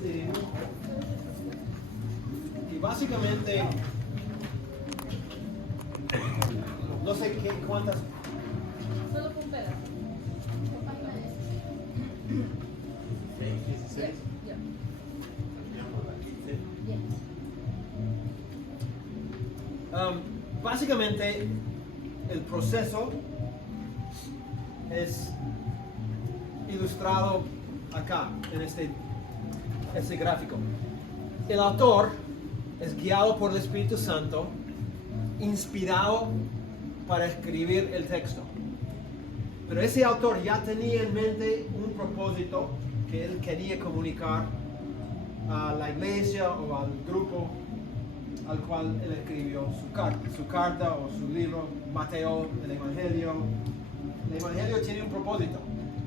este dibujo. Y básicamente, no sé cuántas. Solo fue un pedazo. Ya. Básicamente, el proceso es ilustrado acá, en este gráfico. El autor es guiado por el Espíritu Santo, inspirado para escribir el texto. Pero ese autor ya tenía en mente un propósito que él quería comunicar a la iglesia o al grupo al cual él escribió su carta o su libro, Mateo, el Evangelio. El Evangelio tiene un propósito.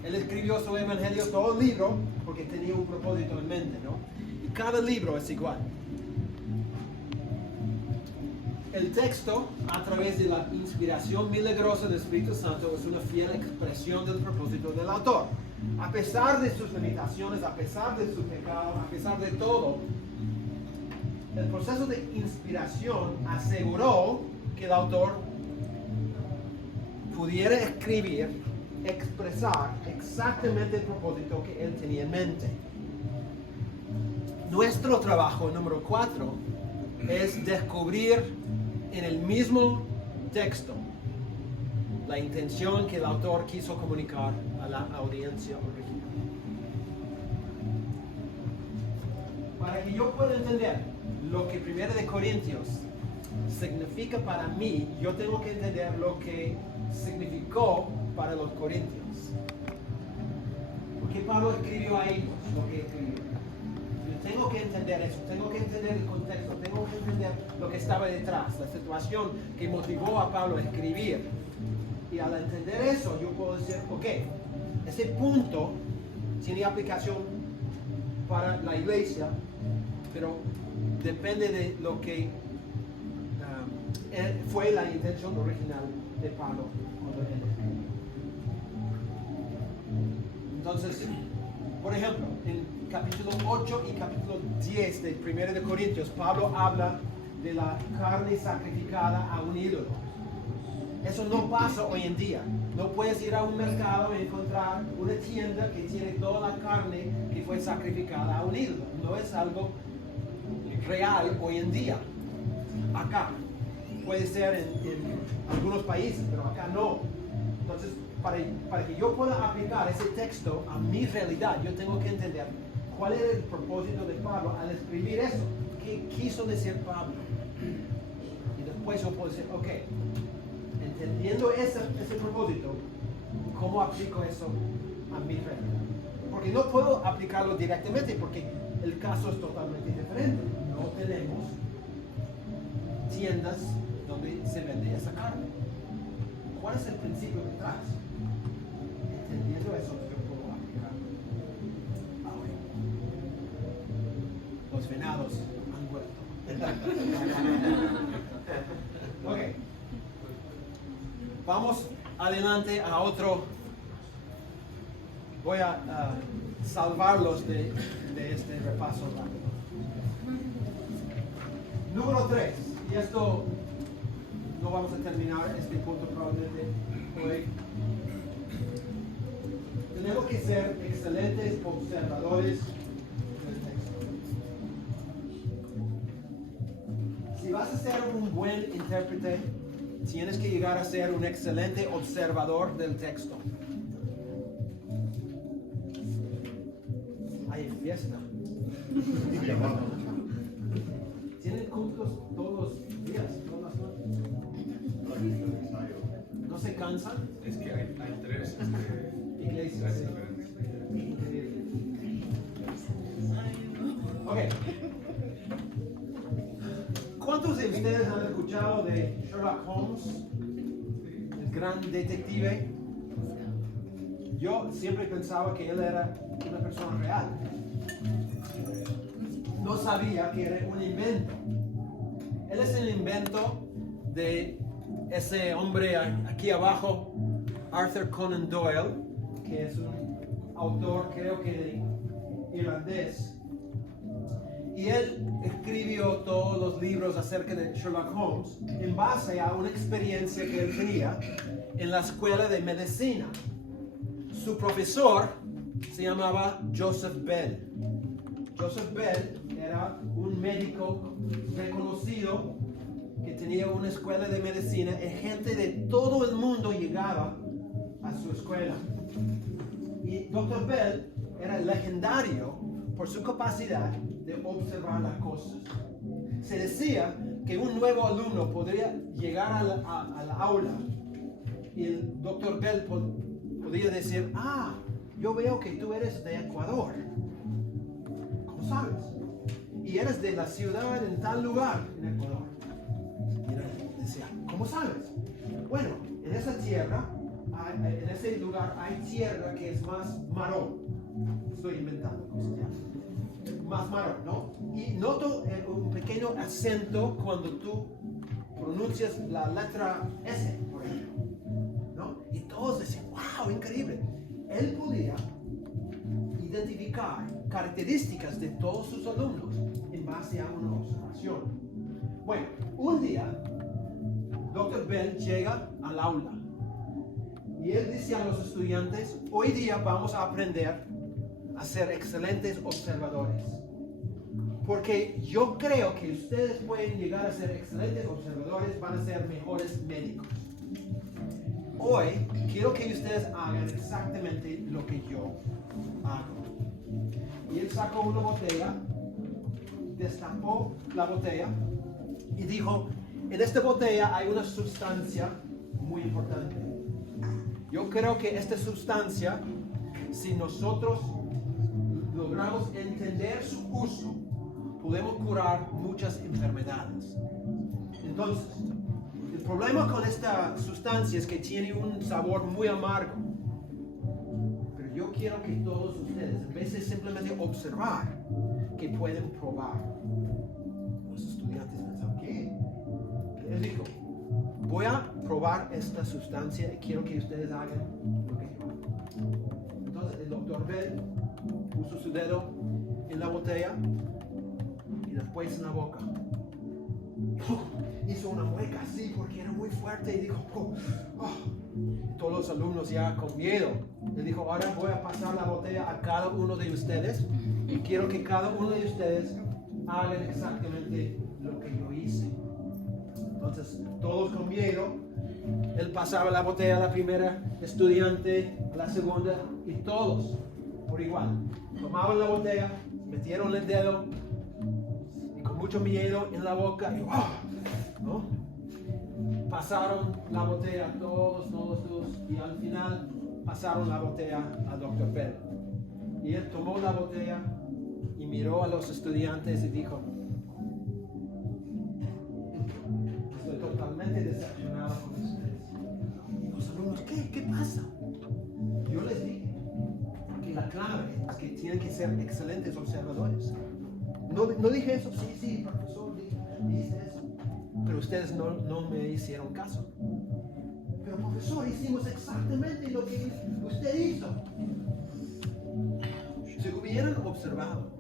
Él escribió su Evangelio, todo el libro, porque tenía un propósito en mente, ¿no? Y cada libro es igual. El texto, a través de la inspiración milagrosa del Espíritu Santo, es una fiel expresión del propósito del autor. A pesar de sus limitaciones, a pesar de su pecado, a pesar de todo, el proceso de inspiración aseguró que el autor pudiera escribir, expresar exactamente el propósito que él tenía en mente. Nuestro trabajo número 4 es descubrir en el mismo texto la intención que el autor quiso comunicar a la audiencia original. Para que yo pueda entender lo que 1 de Corintios significa para mí, yo tengo que entender lo que significó para los corintios. Porque Pablo escribió a ellos lo que escribió. Yo tengo que entender eso, tengo que entender el contexto, tengo que entender lo que estaba detrás, la situación que motivó a Pablo a escribir. Y al entender eso, yo puedo decir, ok, ese punto tiene aplicación para la iglesia, pero depende de lo que fue la intención original de Pablo cuando él escribió. Entonces, por ejemplo, en capítulo 8 y capítulo 10 de 1 de Corintios, Pablo habla de la carne sacrificada a un ídolo. Eso no pasa hoy en día. No puedes ir a un mercado y encontrar una tienda que tiene toda la carne que fue sacrificada a un ídolo. No es algo real hoy en día. Acá puede ser en algunos países, pero acá no. Entonces, para que yo pueda aplicar ese texto a mi realidad, yo tengo que entender cuál era el propósito de Pablo al escribir eso. ¿Qué quiso decir Pablo? Y después yo puedo decir, ok, entendiendo ese propósito, ¿cómo aplico eso a mi realidad? Porque no puedo aplicarlo directamente porque el caso es totalmente diferente. No tenemos tiendas donde se vende esa carne. ¿Cuál es el principio detrás? Entendiendo eso, yo puedo aplicar ahora. Los venados han vuelto. Ok. Vamos adelante a otro. Voy a salvarlos de este repaso rápido. Número 3, y esto no vamos a terminar este punto probablemente hoy. Tenemos que ser excelentes observadores del texto. Si vas a ser un buen intérprete, tienes que llegar a ser un excelente observador del texto. Hay fiesta. Tienen cultos todos los días, todas las noches. ¿No se cansan? Es que hay tres Iglesias. Ok. ¿Cuántos de ustedes han escuchado de Sherlock Holmes, el gran detective? Yo siempre pensaba que él era una persona real. No sabía que era un invento. Él es el invento de ese hombre aquí abajo, Arthur Conan Doyle, que es un autor, creo que irlandés, Y él escribió todos los libros acerca de Sherlock Holmes en base a una experiencia que él tenía en la escuela de medicina. Su profesor se llamaba Joseph Bell. Joseph Bell era un médico reconocido que tenía una escuela de medicina y gente de todo el mundo llegaba a su escuela. Y Dr. Bell era legendario por su capacidad de observar las cosas. Se decía que un nuevo alumno podría llegar a la aula y el Dr. Bell podría decir, yo veo que tú eres de Ecuador. ¿Cómo sabes? Y eres de la ciudad en tal lugar en Ecuador. Y él decía, ¿cómo sabes? Bueno, en esa tierra, en ese lugar hay tierra que es más marrón. Estoy inventando cosas ya. Más marrón, ¿no? Y noto un pequeño acento cuando tú pronuncias la letra S, por ejemplo, ¿no? Y todos decían, wow, increíble. Él podía identificar características de todos sus alumnos en base a una observación. Bueno, un día, Dr. Bell llega al aula y él dice a los estudiantes, hoy día vamos a aprender a ser excelentes observadores. Porque yo creo que ustedes pueden llegar a ser excelentes observadores, van a ser mejores médicos. Hoy quiero que ustedes hagan exactamente lo que yo hago. Y él sacó una botella, destapó la botella y dijo, en esta botella hay una sustancia muy importante. Yo creo que esta sustancia, si nosotros logramos entender su uso, podemos curar muchas enfermedades. Entonces, el problema con esta sustancia es que tiene un sabor muy amargo. Pero yo quiero que todos ustedes, en vez de simplemente observar, que pueden probar. Los estudiantes pensaron, ¿qué? Él dijo, voy a probar esta sustancia y quiero que ustedes hagan lo que yo hago. Entonces, el doctor Bell puso su dedo en la botella y después en la boca. Hizo una mueca así porque era muy fuerte y dijo, todos los alumnos ya con miedo. Le dijo, ahora voy a pasar la botella a cada uno de ustedes y quiero que cada uno de ustedes hagan exactamente lo que yo hice. Entonces, todos con miedo, él pasaba la botella a la primera estudiante, a la segunda, y todos por igual. Tomaban la botella, metieron el dedo y con mucho miedo en la boca, y, ¿no? Pasaron la botella todos, y al final pasaron la botella al Dr. Bell. Y él tomó la botella y miró a los estudiantes y dijo, estoy totalmente decepcionado con ustedes. Y los alumnos, ¿qué pasa? Yo les dije que la clave es que tienen que ser excelentes observadores. No dije eso, sí, profesor, dice eso. Pero ustedes no me hicieron caso. Pero profesor, hicimos exactamente lo que usted hizo. Si hubieran observado,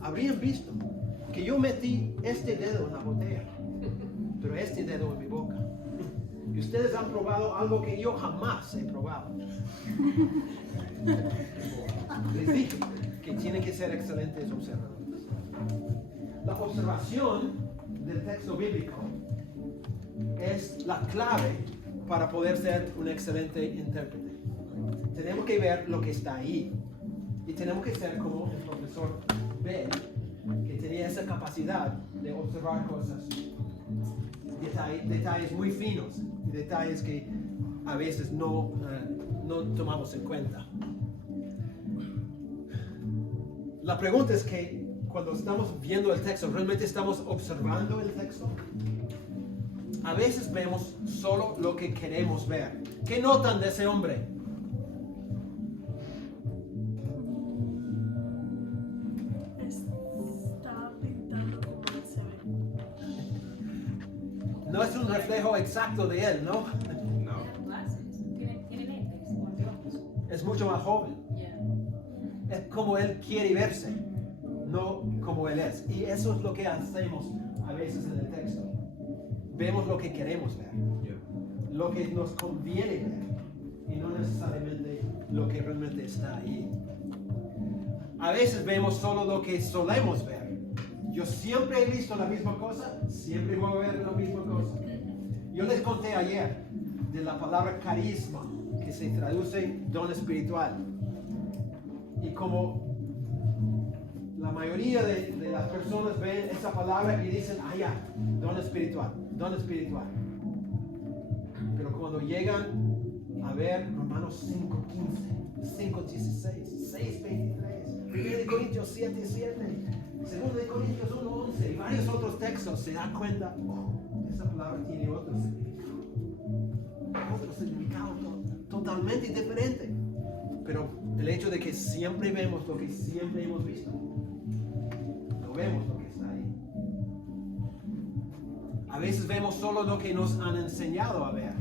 habrían visto que yo metí este dedo en la botella, pero este dedo en mi boca. Y ustedes han probado algo que yo jamás he probado. Les dije que tienen que ser excelentes observadores. La observación del texto bíblico es la clave para poder ser un excelente intérprete. Tenemos que ver lo que está ahí. Y tenemos que ser como el profesor Bell, que tenía esa capacidad de observar cosas, detalles muy finos, y detalles que a veces no tomamos en cuenta. La pregunta es que cuando estamos viendo el texto, ¿realmente estamos observando el texto? A veces vemos solo lo que queremos ver. ¿Qué notan de ese hombre? Está pintando como él se ve. No es un reflejo exacto de él, ¿no? Tiene glasses, tiene lentes o anteojos. Es mucho más joven. Yeah. Es como él quiere verse, no como Él es. Y eso es lo que hacemos a veces en el texto. Vemos lo que queremos ver, lo que nos conviene ver, y no necesariamente lo que realmente está ahí. A veces vemos solo lo que solemos ver. Yo siempre he visto la misma cosa, siempre voy a ver la misma cosa. Yo les conté ayer de la palabra carisma, que se traduce don espiritual. Y como la mayoría de las personas ven esa palabra y dicen, ya, don espiritual, don espiritual. Pero cuando llegan a ver Romanos 5:15, 5:16, 6:23, 1 Corintios 7:7, 2 Corintios 1:11 y varios otros textos, se dan cuenta, esa palabra tiene otro significado totalmente diferente. Pero el hecho de que siempre vemos lo que siempre hemos visto, no vemos lo que está ahí. A veces vemos solo lo que nos han enseñado a ver.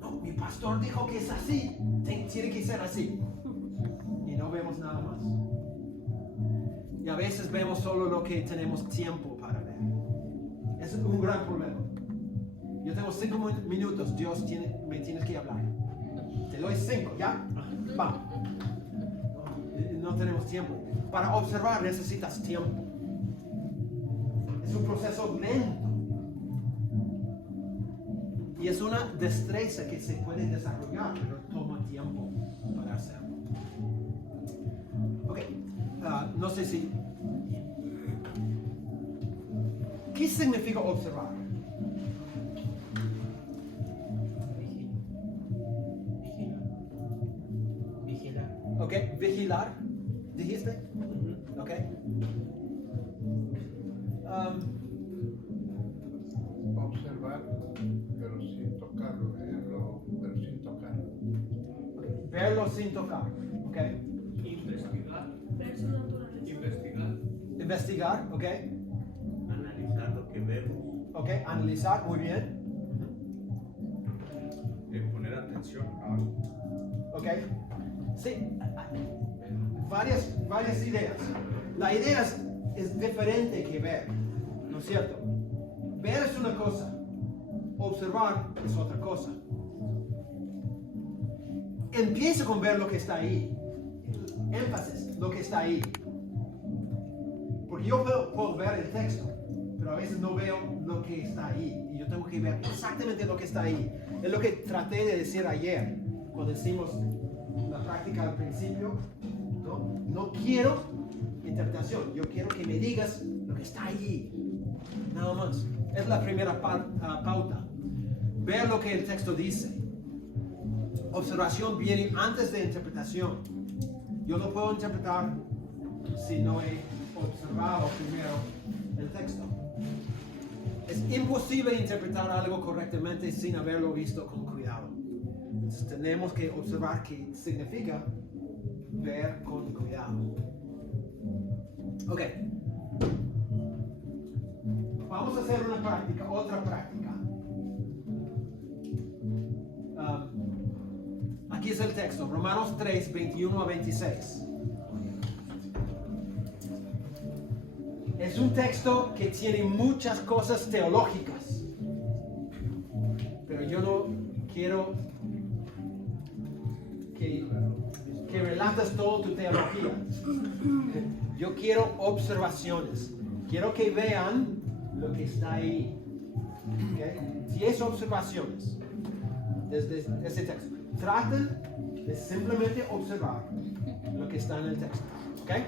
No, mi pastor dijo que es así, tiene que ser así. Y no vemos nada más. Y a veces vemos solo lo que tenemos tiempo para ver. Ese es un gran problema. Yo tengo 5 minutos, Dios me tienes que hablar. Te doy 5, ¿ya? Vamos. No tenemos tiempo. Para observar necesitas tiempo. Es un proceso lento. Y es una destreza que se puede desarrollar, pero toma tiempo para hacerlo. Ok. No sé si... ¿Qué significa observar? Ok, vigilar, dijiste? Ok. Observar, pero sin tocarlo, verlo, pero sin tocarlo. Verlo sin tocar, ok. Investigar. Ver su naturaleza. Investigar. Investigar, ok. Analizar lo que vemos. Ok, analizar, muy bien. Poner atención a algo. Ok. Sí, varias ideas. La idea es diferente que ver, ¿no es cierto? Ver es una cosa, observar es otra cosa. Empieza con ver lo que está ahí. Énfasis, lo que está ahí. Porque yo puedo ver el texto, pero a veces no veo lo que está ahí. Y yo tengo que ver exactamente lo que está ahí. Es lo que traté de decir ayer, cuando hicimos la práctica al principio. No quiero interpretación, yo quiero que me digas lo que está allí, nada más. Es la primera pauta. Ver lo que el texto dice. Observación viene antes de interpretación. Yo no puedo interpretar si no he observado primero el texto. Es imposible interpretar algo correctamente sin haberlo visto con cuidado. Entonces tenemos que observar qué significa ver con cuidado. Ok. Vamos a hacer una práctica, otra práctica. Aquí es el texto, Romanos 3, 21 a 26. Es un texto que tiene muchas cosas teológicas, pero yo no quiero que relatas toda tu teología. Yo quiero observaciones. Quiero que vean lo que está ahí. ¿Okay? 10 observaciones desde ese texto. Traten de simplemente observar lo que está en el texto. ¿Okay?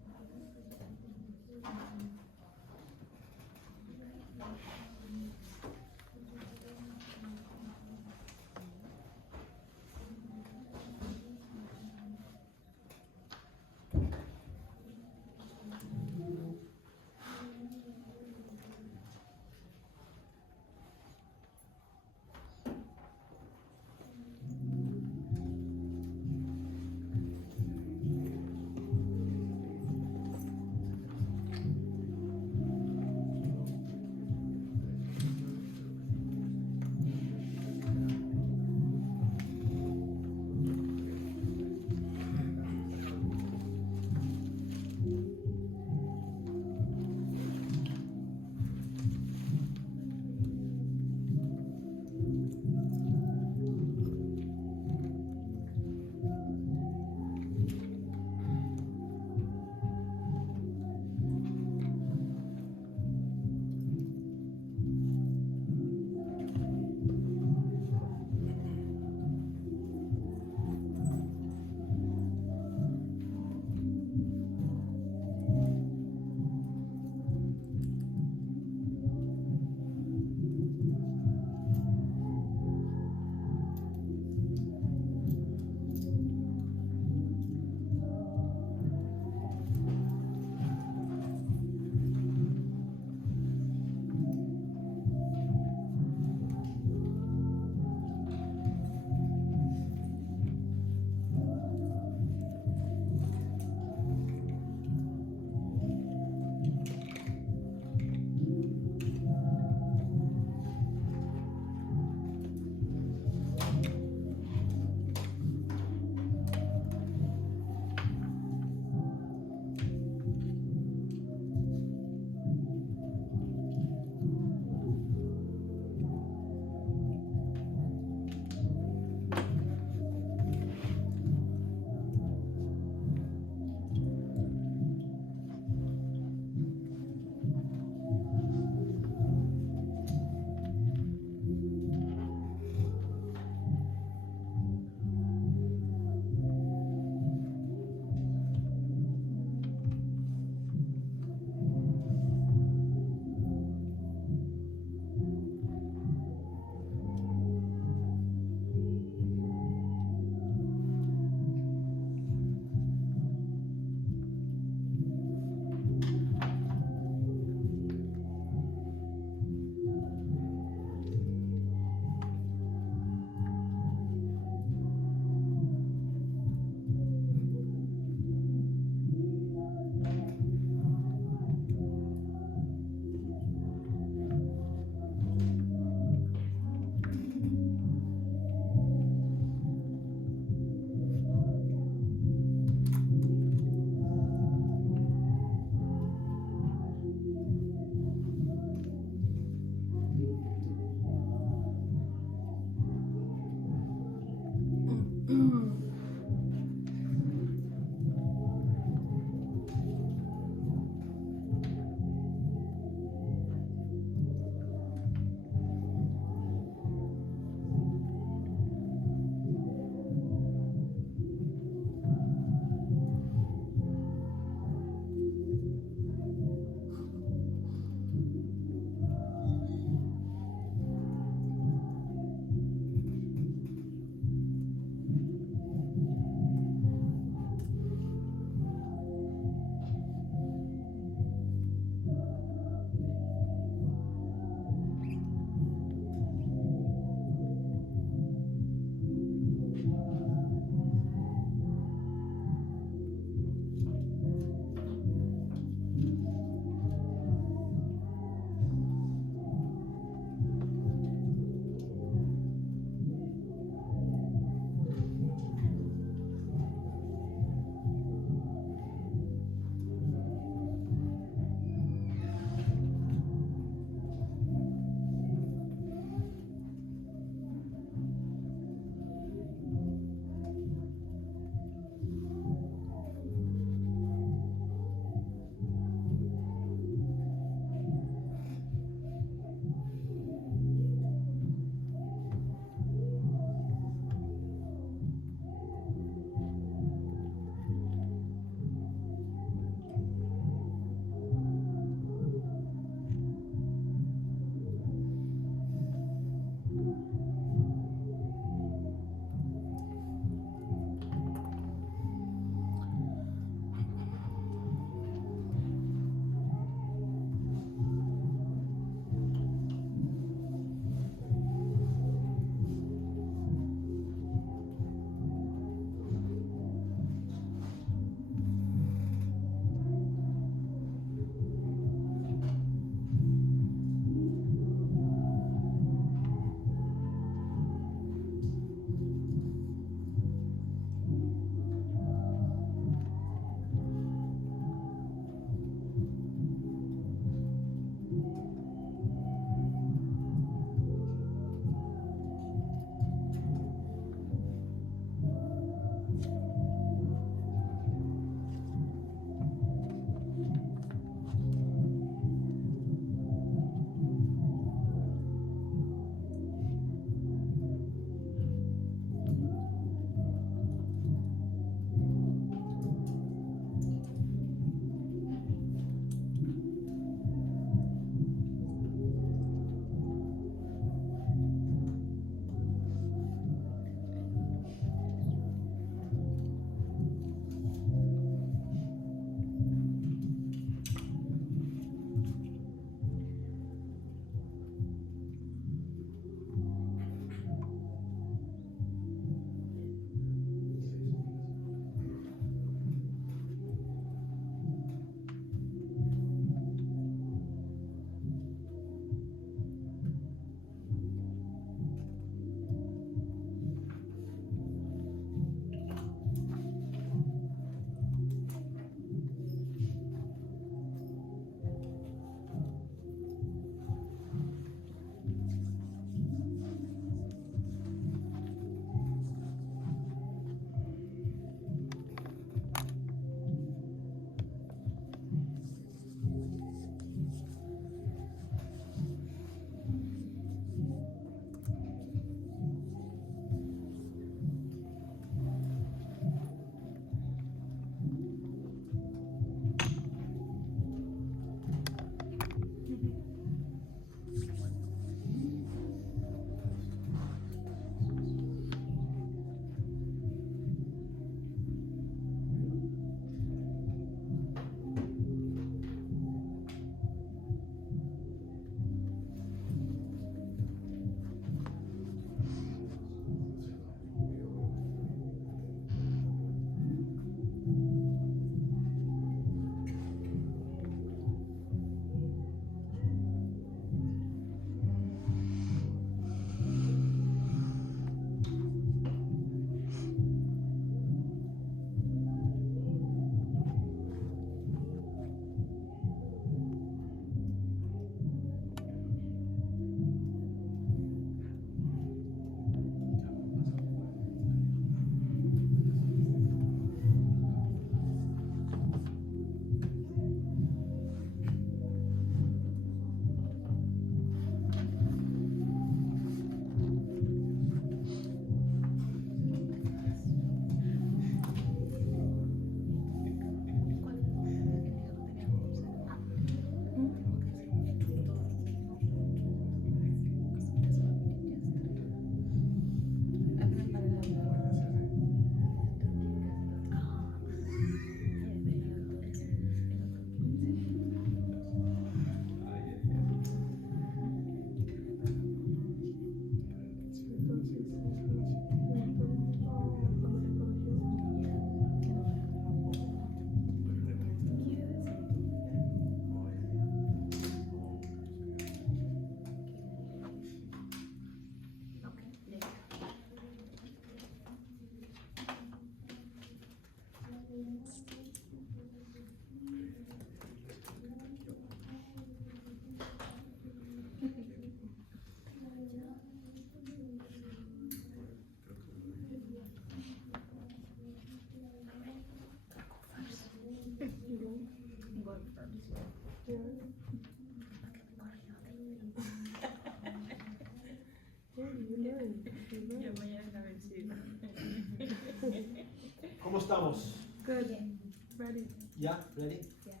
estamos? Good. Bien. Ready. ¿Ya? ¿Ready? Ya.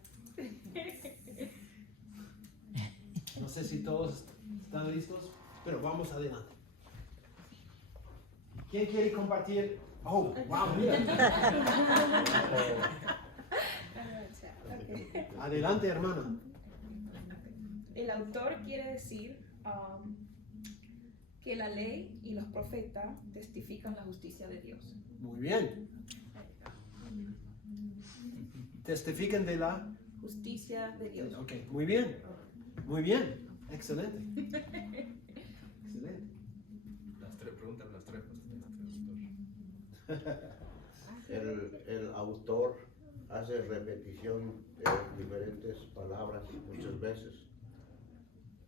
No sé si todos están listos, pero vamos adelante. ¿Quién quiere compartir? Oh, wow, mira. Adelante, hermana. El autor quiere decir que la ley y los profetas testifican la justicia de Dios. Muy bien. Testifican de la... Justicia de Dios. Ok, muy bien. Muy bien. Excelente. Excelente. Las tres preguntas, las tres. El autor hace repetición de diferentes palabras muchas veces.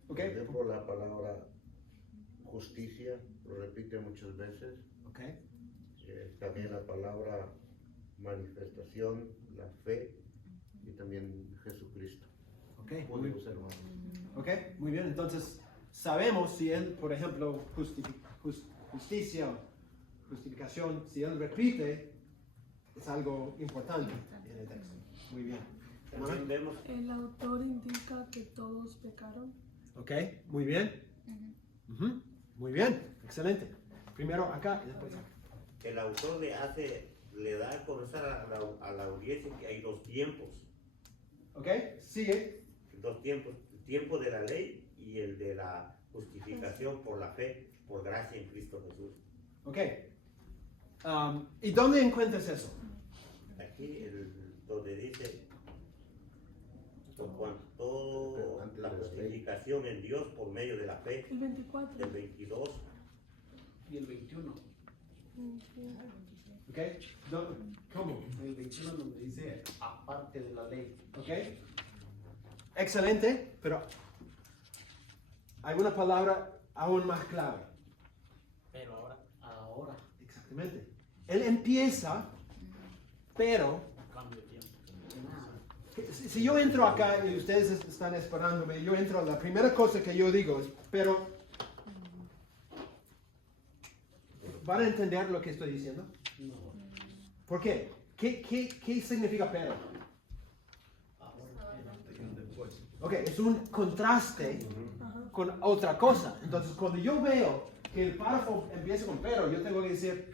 Ok. Por ejemplo, la palabra justicia lo repite muchas veces. Ok. También la palabra manifestación, la fe y también Jesucristo. Ok. Puede observar. Ok, muy bien. Entonces, sabemos si él, por ejemplo, justicia, justificación, si él repite, es algo importante en el texto. Muy bien. También vemos El autor indica que todos pecaron. Ok, muy bien. Ujú, muy bien, excelente. Primero acá y después acá. el autor le da a conocer a la audiencia que hay dos tiempos. Ok, sigue. Dos tiempos, el tiempo de la ley y el de la justificación por la fe, por gracia en Cristo Jesús. Ok. ¿Y dónde encuentras eso? Aquí donde dice todo Antes la de la ley. justificación en Dios por medio de la fe, El 24. el 22, Y el 21. Ok. ¿Cómo? El 21 donde dice aparte de la ley. Ok. Excelente, pero hay una palabra aún más clave. Pero ahora. Exactamente. Él empieza, pero Cambio de tiempo. si yo entro acá y ustedes están esperándome, yo entro, la primera cosa que yo digo es, pero ¿van a entender lo que estoy diciendo? ¿Por qué? ¿Qué significa pero? Después. Ok, es un contraste con otra cosa. Entonces, cuando yo veo que el párrafo empieza con pero, yo tengo que decir,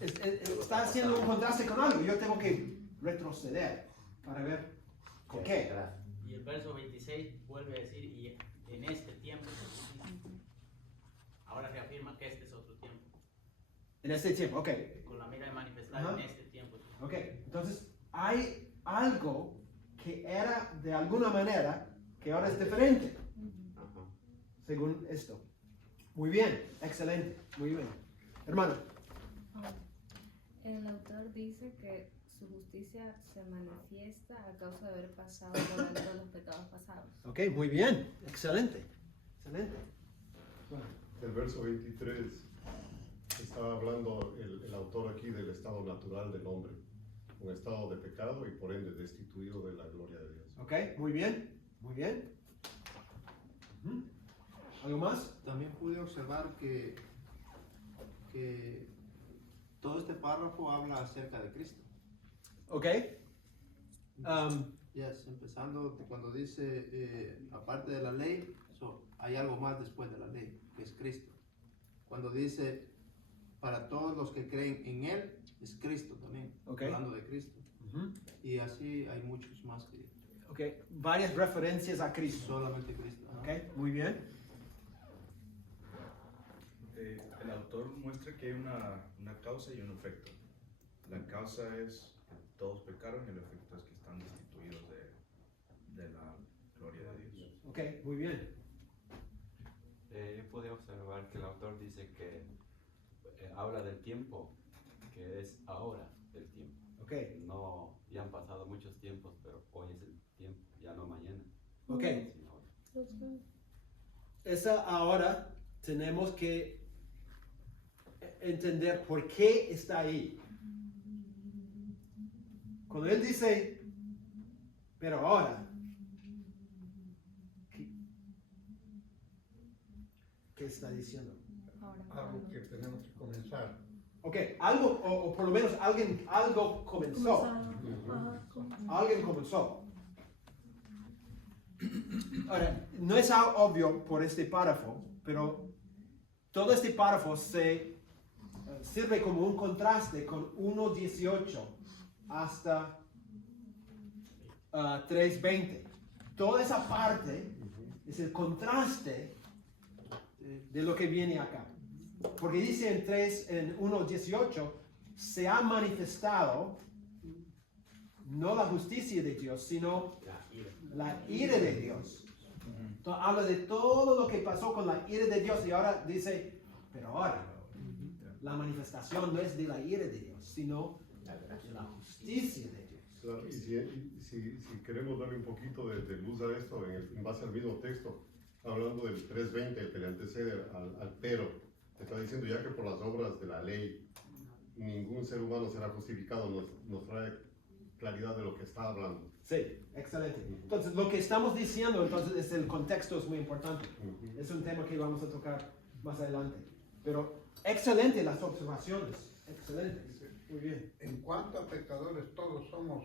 está haciendo un contraste con algo, yo tengo que retroceder para ver con qué. Y el verso 26 vuelve a decir, y en este tiempo, ahora reafirma que este es otro tiempo, En este tiempo, ok. con la mira de manifestar Ajá. en este tiempo. Ok, entonces hay algo que era de alguna manera que ahora es diferente, ajá. según esto. Muy bien, excelente, muy bien. Hermano, El autor dice que su justicia se manifiesta a causa de haber pasado por alto los pecados pasados. ok, muy bien, excelente, excelente. Bueno, El verso 23 está hablando el autor aquí del estado natural del hombre, un estado de pecado y por ende destituido de la gloria de Dios. ok, muy bien, muy bien. Ujú. ¿Algo más? También pude observar que todo este párrafo habla acerca de Cristo. Ok. Yes, empezando cuando dice aparte de la ley, hay algo más después de la ley, que es Cristo. Cuando dice para todos los que creen en Él, es Cristo también, Ok. hablando de Cristo. Ujú. Y así hay muchos más que Ok, varias referencias a Cristo. solamente Cristo. Ajá. Ok, muy bien. El autor muestra que hay una causa y un efecto. La causa es que todos pecaron y el efecto es que están destituidos de la gloria de Dios. Ok, muy bien. Yo pude observar que el autor dice que habla del tiempo, que es ahora el tiempo. Ok, No, ya han pasado muchos tiempos, pero hoy es el tiempo, ya no mañana, ok. sino ahora. That's good. Esa ahora tenemos que entender por qué está ahí. Cuando él dice, pero ahora, ¿qué está diciendo? Ahora, Algo que tenemos que comenzar. Ok, algo, o por lo menos algo comenzó. Alguien comenzó. Ahora, no es obvio por este párrafo, pero todo este párrafo sirve como un contraste con 1:18 hasta 3:20. Toda esa parte es el contraste de lo que viene acá. Porque dice en 1:18, se ha manifestado no la justicia de Dios, sino la ira de Dios. Entonces, habla de todo lo que pasó con la ira de Dios y ahora dice, pero ahora, la manifestación no es de la ira de Dios, sino de la justicia de Dios. Claro, y si queremos darle un poquito de luz a esto, en base al mismo texto, hablando del 3:20, el que le antecede al pero, está diciendo ya que por las obras de la ley ningún ser humano será justificado, nos trae claridad de lo que está hablando. Sí, excelente. Entonces, lo que estamos diciendo, entonces, el contexto es muy importante. Es un tema que vamos a tocar más adelante. Pero, excelente las observaciones. Excelente. Muy bien. En cuanto a pecadores, todos somos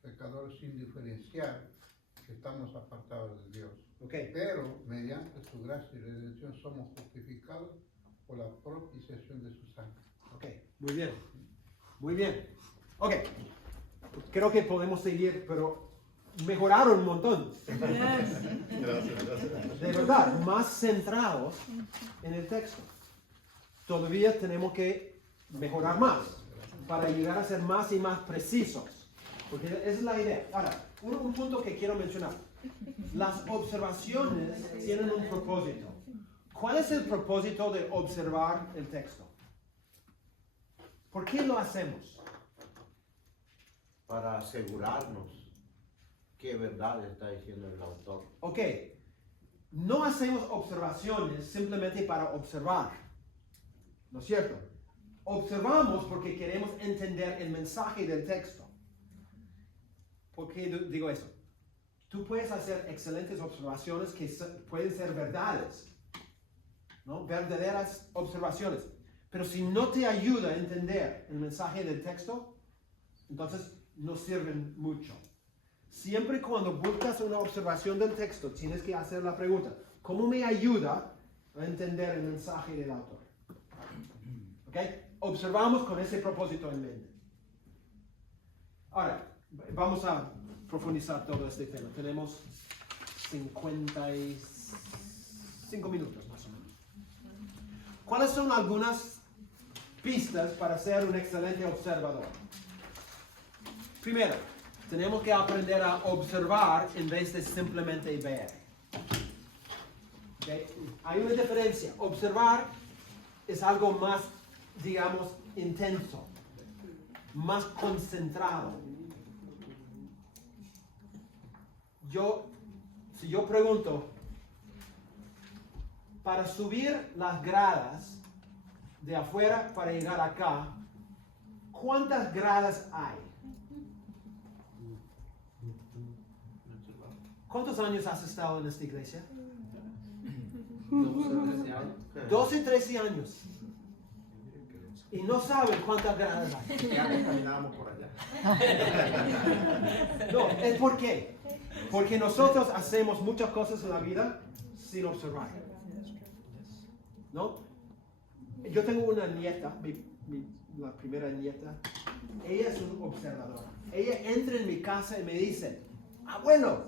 pecadores sin diferenciar que estamos apartados de Dios. Okay. Pero, mediante su gracia y redención, somos justificados por la propiciación de su sangre. Ok, muy bien. Muy bien. Ok. Creo que podemos seguir, pero mejoraron un montón. Gracias. De verdad, más centrados en el texto. Todavía tenemos que mejorar más para llegar a ser más y más precisos. Porque esa es la idea. Ahora, un punto que quiero mencionar. Las observaciones tienen un propósito. ¿Cuál es el propósito de observar el texto? ¿Por qué lo hacemos? Para asegurarnos qué verdad está diciendo el autor. Ok, no hacemos observaciones simplemente para observar, ¿no es cierto? Observamos porque queremos entender el mensaje del texto. ¿Por qué digo eso? Tú puedes hacer excelentes observaciones que pueden ser verdades, ¿no? Verdaderas observaciones. Pero si no te ayuda a entender el mensaje del texto, entonces no sirven mucho. Siempre cuando buscas una observación del texto, tienes que hacer la pregunta, ¿cómo me ayuda a entender el mensaje del autor? ¿Ok? Observamos con ese propósito en mente. Ahora, vamos a profundizar todo este tema. Tenemos 55 minutos más o menos. ¿Cuáles son algunas pistas para ser un excelente observador? Primero, tenemos que aprender a observar en vez de simplemente ver. ¿Okay? Hay una diferencia. Observar es algo más, digamos, intenso, más concentrado. Si yo pregunto, para subir las gradas de afuera para llegar acá, ¿cuántas gradas hay? ¿Cuántos años has estado en esta iglesia? 12, 13 años. Y no saben cuántas gradas hay. Ya caminamos por allá. No, es por qué. Porque nosotros hacemos muchas cosas en la vida sin observar. ¿No? Yo tengo una nieta, la primera nieta. Ella es una observadora. Ella entra en mi casa y me dice, abuelo,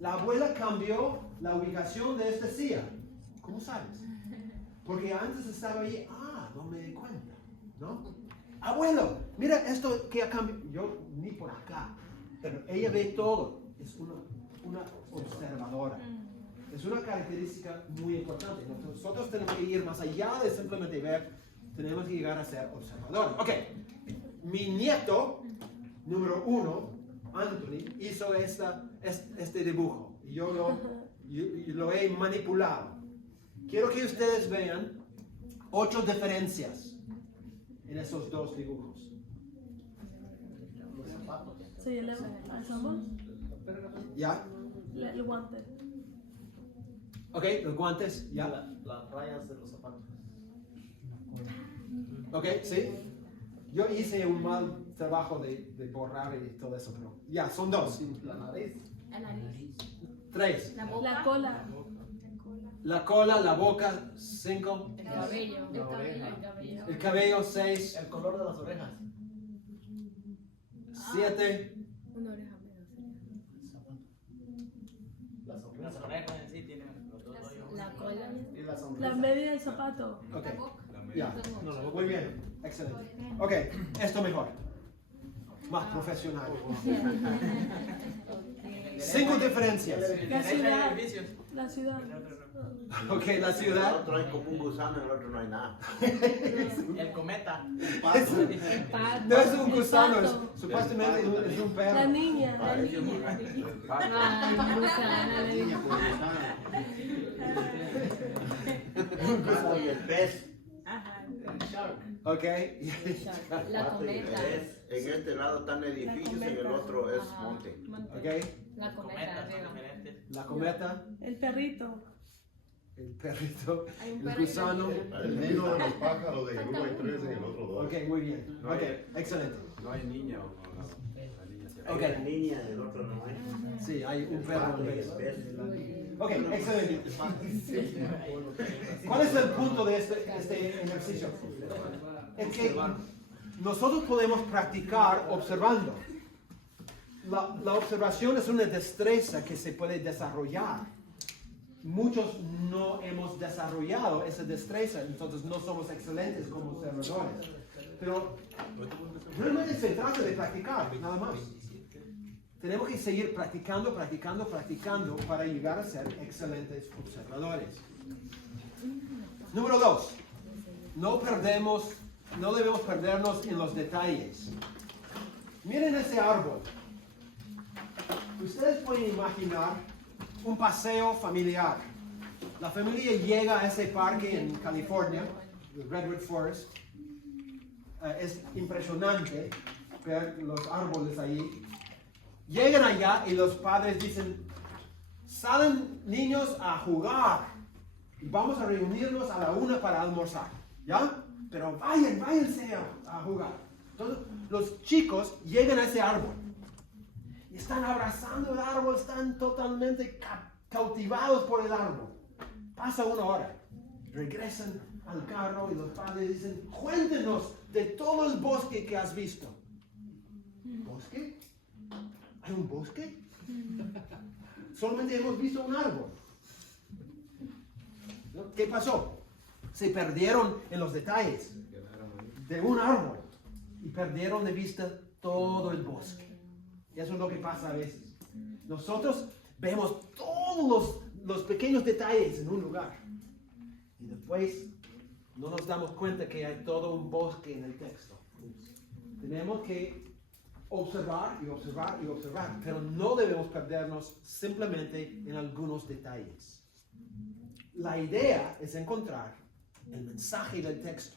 la abuela cambió la ubicación de esta silla. ¿Cómo sabes? Porque antes estaba ahí, no me di cuenta, ¿no? Abuelo, mira esto que ha cambiado. Yo ni por acá, pero ella ve todo. Es una observadora. Es una característica muy importante. Nosotros tenemos que ir más allá de simplemente ver, tenemos que llegar a ser observadores. Ok, mi nieto, número 1, Anthony, hizo este dibujo. Y yo lo he manipulado. Quiero que ustedes vean 8 diferencias en esos 2 dibujos. Sí, el zapato. ¿Ya? El guante. Ok, los guantes, ¿ya? Las rayas de los zapatos. ¿Ok? ¿Sí? Yo hice un mal trabajo de borrar y todo eso, pero ya, son 2. La nariz. La nariz. 3. La boca. La cola. La cola, la boca. 5. El cabello. La oreja. El cabello. 6. El color de las orejas. 7. Una oreja menos. Las orejas en sí tienen los dos hoyos. La cola. Y la sonrisa. La media del zapato. Ok. La media. Ya. Muy bien. Excelente. Ok. Esto mejor. Más profesional. 5 diferencias. La ciudad. Edificios. La ciudad. Ok, la En el ciudad. otro hay como un gusano, en el otro no hay nada. El cometa. El pato. No es un gusano, es, pato. supuestamente es un La perro. niña. La Parece un niña. Ay, gusana, le digo. El pato y el pez. Ajá. Ok. La Pato y el cometa. pez. En este lado están edificios, en el otro es Ajá. monte. Ok. La cometa. Cometas son arriba. diferentes. La cometa. El perrito. El perrito. Hay un El perro y gusano. El nido de los pájaros, en uno hay 3, en el otro 2. Ok, muy bien. No Ok, hay- excelente. No hay niña o no. La niña se Ok. Hay una niña, en el otro no hay. Sí, hay un El perro. pato Un y el pez. pez. Ok, excelente. ¿Cuál es el punto de este ejercicio? Es que nosotros podemos practicar observando. La observación es una destreza que se puede desarrollar. Muchos no hemos desarrollado esa destreza, entonces no somos excelentes como observadores. Pero realmente se trata de practicar, nada más. Tenemos que seguir practicando para llegar a ser excelentes observadores. Número 2. No debemos perdernos en los detalles. Miren ese árbol. Ustedes pueden imaginar un paseo familiar. La familia llega a ese parque en California, el Redwood Forest. Es impresionante ver los árboles allí. Llegan allá y los padres dicen, salen niños a jugar. Vamos a reunirnos a la 1 para almorzar. ¿Ya? Pero váyanse a jugar. Entonces, los chicos llegan a ese árbol. Y están abrazando el árbol, están totalmente cautivados por el árbol. Pasa 1 hora. Regresan al carro y los padres dicen, cuéntenos de todo el bosque que has visto. ¿Bosque? ¿Hay un bosque? Solamente hemos visto un árbol. ¿No? ¿Qué pasó? Se perdieron en los detalles de un árbol y perdieron de vista todo el bosque. Y eso es lo que pasa a veces. Nosotros vemos todos los pequeños detalles en un lugar y después no nos damos cuenta que hay todo un bosque en el texto. Tenemos que observar y observar y observar, pero no debemos perdernos simplemente en algunos detalles. La idea es encontrar el mensaje del texto.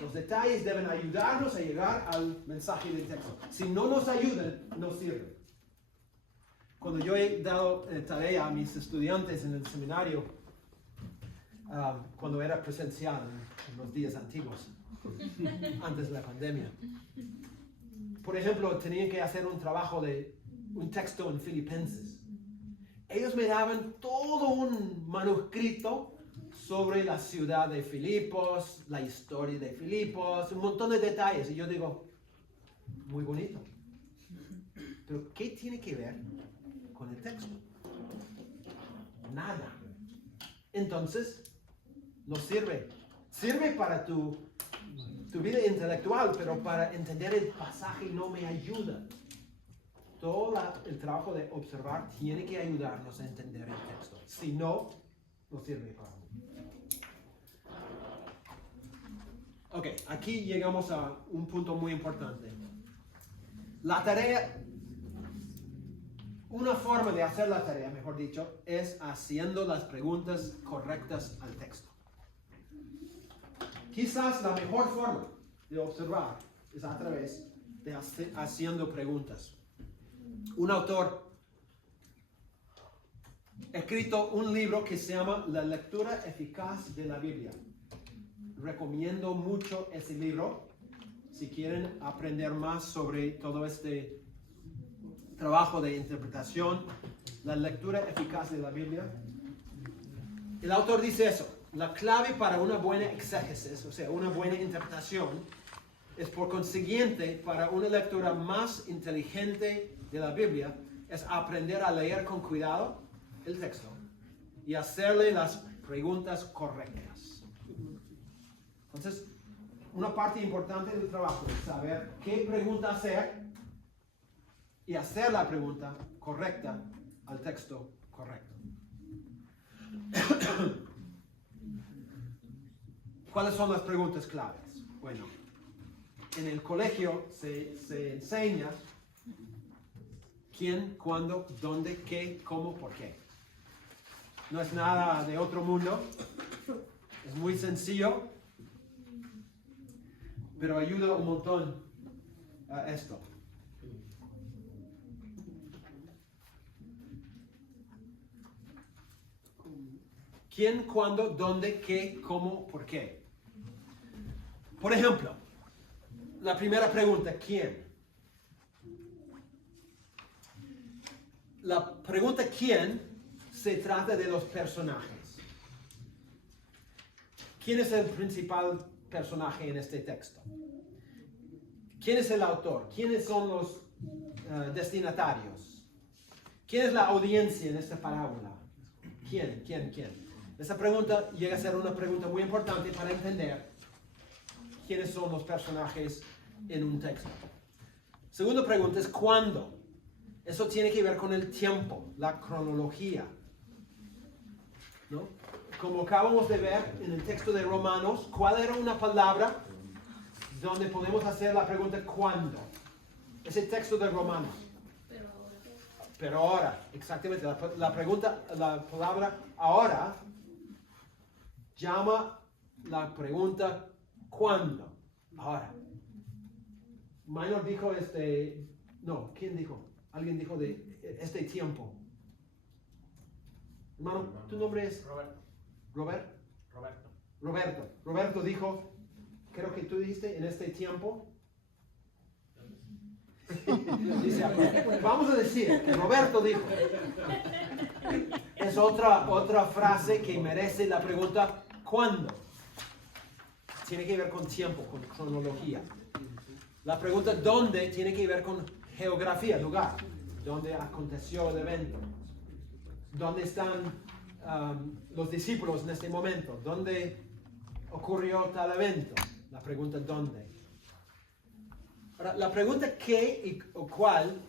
Los detalles deben ayudarnos a llegar al mensaje del texto. Si no nos ayudan, no sirve. Cuando yo he dado tarea a mis estudiantes en el seminario, cuando era presencial en los días antiguos, antes de la pandemia, por ejemplo, tenían que hacer un trabajo de un texto en Filipenses. Ellos me daban todo un manuscrito sobre la ciudad de Filipos, la historia de Filipos, un montón de detalles. Y yo digo, muy bonito. Pero ¿qué tiene que ver con el texto? Nada. Entonces, no sirve. Sirve para tu vida intelectual, pero para entender el pasaje no me ayuda. Todo el trabajo de observar tiene que ayudarnos a entender el texto. Si no, no sirve para mí. Ok, aquí llegamos a un punto muy importante. La tarea, una forma de hacer la tarea, mejor dicho, es haciendo las preguntas correctas al texto. Quizás la mejor forma de observar es a través de haciendo preguntas. Un autor ha escrito un libro que se llama La lectura eficaz de la Biblia. recomiendo mucho ese libro. Si quieren aprender más sobre todo este trabajo de interpretación, la lectura eficaz de la Biblia. El autor dice eso. La clave para una buena exégesis, o sea, una buena interpretación, es por consiguiente, para una lectura más inteligente de la Biblia, es aprender a leer con cuidado el texto y hacerle las preguntas correctas. Entonces, una parte importante del trabajo es saber qué pregunta hacer y hacer la pregunta correcta al texto correcto. ¿Cuáles son las preguntas claves? Bueno, en el colegio se enseña quién, cuándo, dónde, qué, cómo, por qué. No es nada de otro mundo. Es muy sencillo, pero ayuda un montón a esto. ¿Quién, cuándo, dónde, qué, cómo, por qué? Por ejemplo, la primera pregunta, ¿quién? La pregunta ¿quién? Se trata de los personajes. ¿Quién es el principal personaje en este texto? ¿Quién es el autor? ¿Quiénes son los destinatarios? ¿Quién es la audiencia en esta parábola? ¿Quién? Esa pregunta llega a ser una pregunta muy importante para entender quiénes son los personajes en un texto. Segunda pregunta es ¿cuándo? Eso tiene que ver con el tiempo, la cronología, ¿no? Como acabamos de ver en el texto de Romanos, ¿cuál era una palabra donde podemos hacer la pregunta ¿cuándo? Ese texto de Romanos. Pero ahora, exactamente, la pregunta, la palabra ahora llama la pregunta ¿cuándo? Ahora. Minor dijo no, ¿quién dijo? Alguien dijo de este tiempo. Hermano, ¿tu nombre es? Roberto. Roberto dijo, creo que tú dijiste en este tiempo. Dice, vamos a decir que Roberto dijo. Es otra frase que merece la pregunta ¿cuándo? Tiene que ver con tiempo, con cronología. La pregunta ¿dónde? Tiene que ver con geografía, lugar, donde aconteció el evento, dónde están los discípulos en este momento, dónde ocurrió tal evento. La pregunta ¿dónde? Ahora, la pregunta ¿qué o cuál?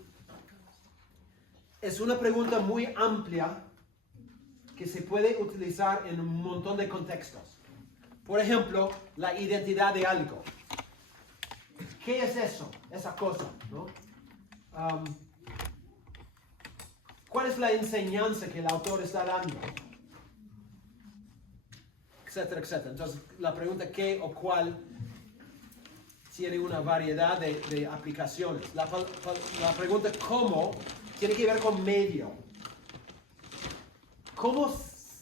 Es una pregunta muy amplia que se puede utilizar en un montón de contextos. Por ejemplo, la identidad de algo. ¿Qué es eso? Esa cosa, ¿no? ¿Cuál es la enseñanza que el autor está dando? Etcétera, etcétera. Entonces, la pregunta ¿qué o cuál? Tiene una variedad de aplicaciones. La pregunta ¿cómo? Tiene que ver con medio. ¿Cómo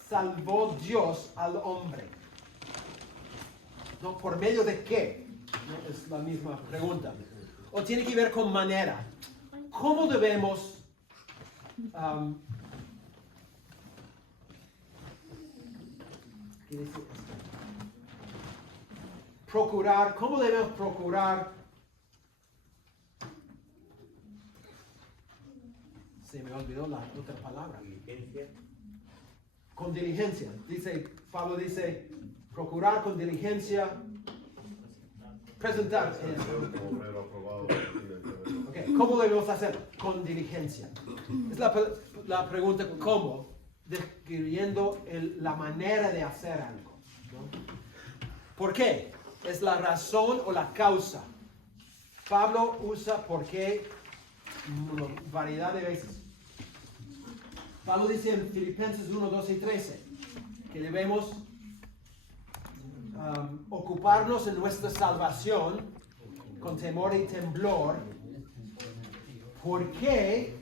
salvó Dios al hombre? ¿No? ¿Por medio de qué? ¿No? Es la misma pregunta. O tiene que ver con manera. ¿Cómo debemos ¿qué dice esto? Procurar, ¿cómo debemos procurar? Se me olvidó la otra palabra. Diligencia. Con diligencia. Pablo dice, procurar con diligencia, presentar. Okay. ¿Cómo debemos hacerlo? Con diligencia. Es la pregunta ¿cómo? Describiendo la manera de hacer algo, ¿no? ¿Por qué? Es la razón o la causa. Pablo usa por qué una variedad de veces. Pablo dice en Filipenses 1, 12 y 13 que debemos ocuparnos en nuestra salvación con temor y temblor, porque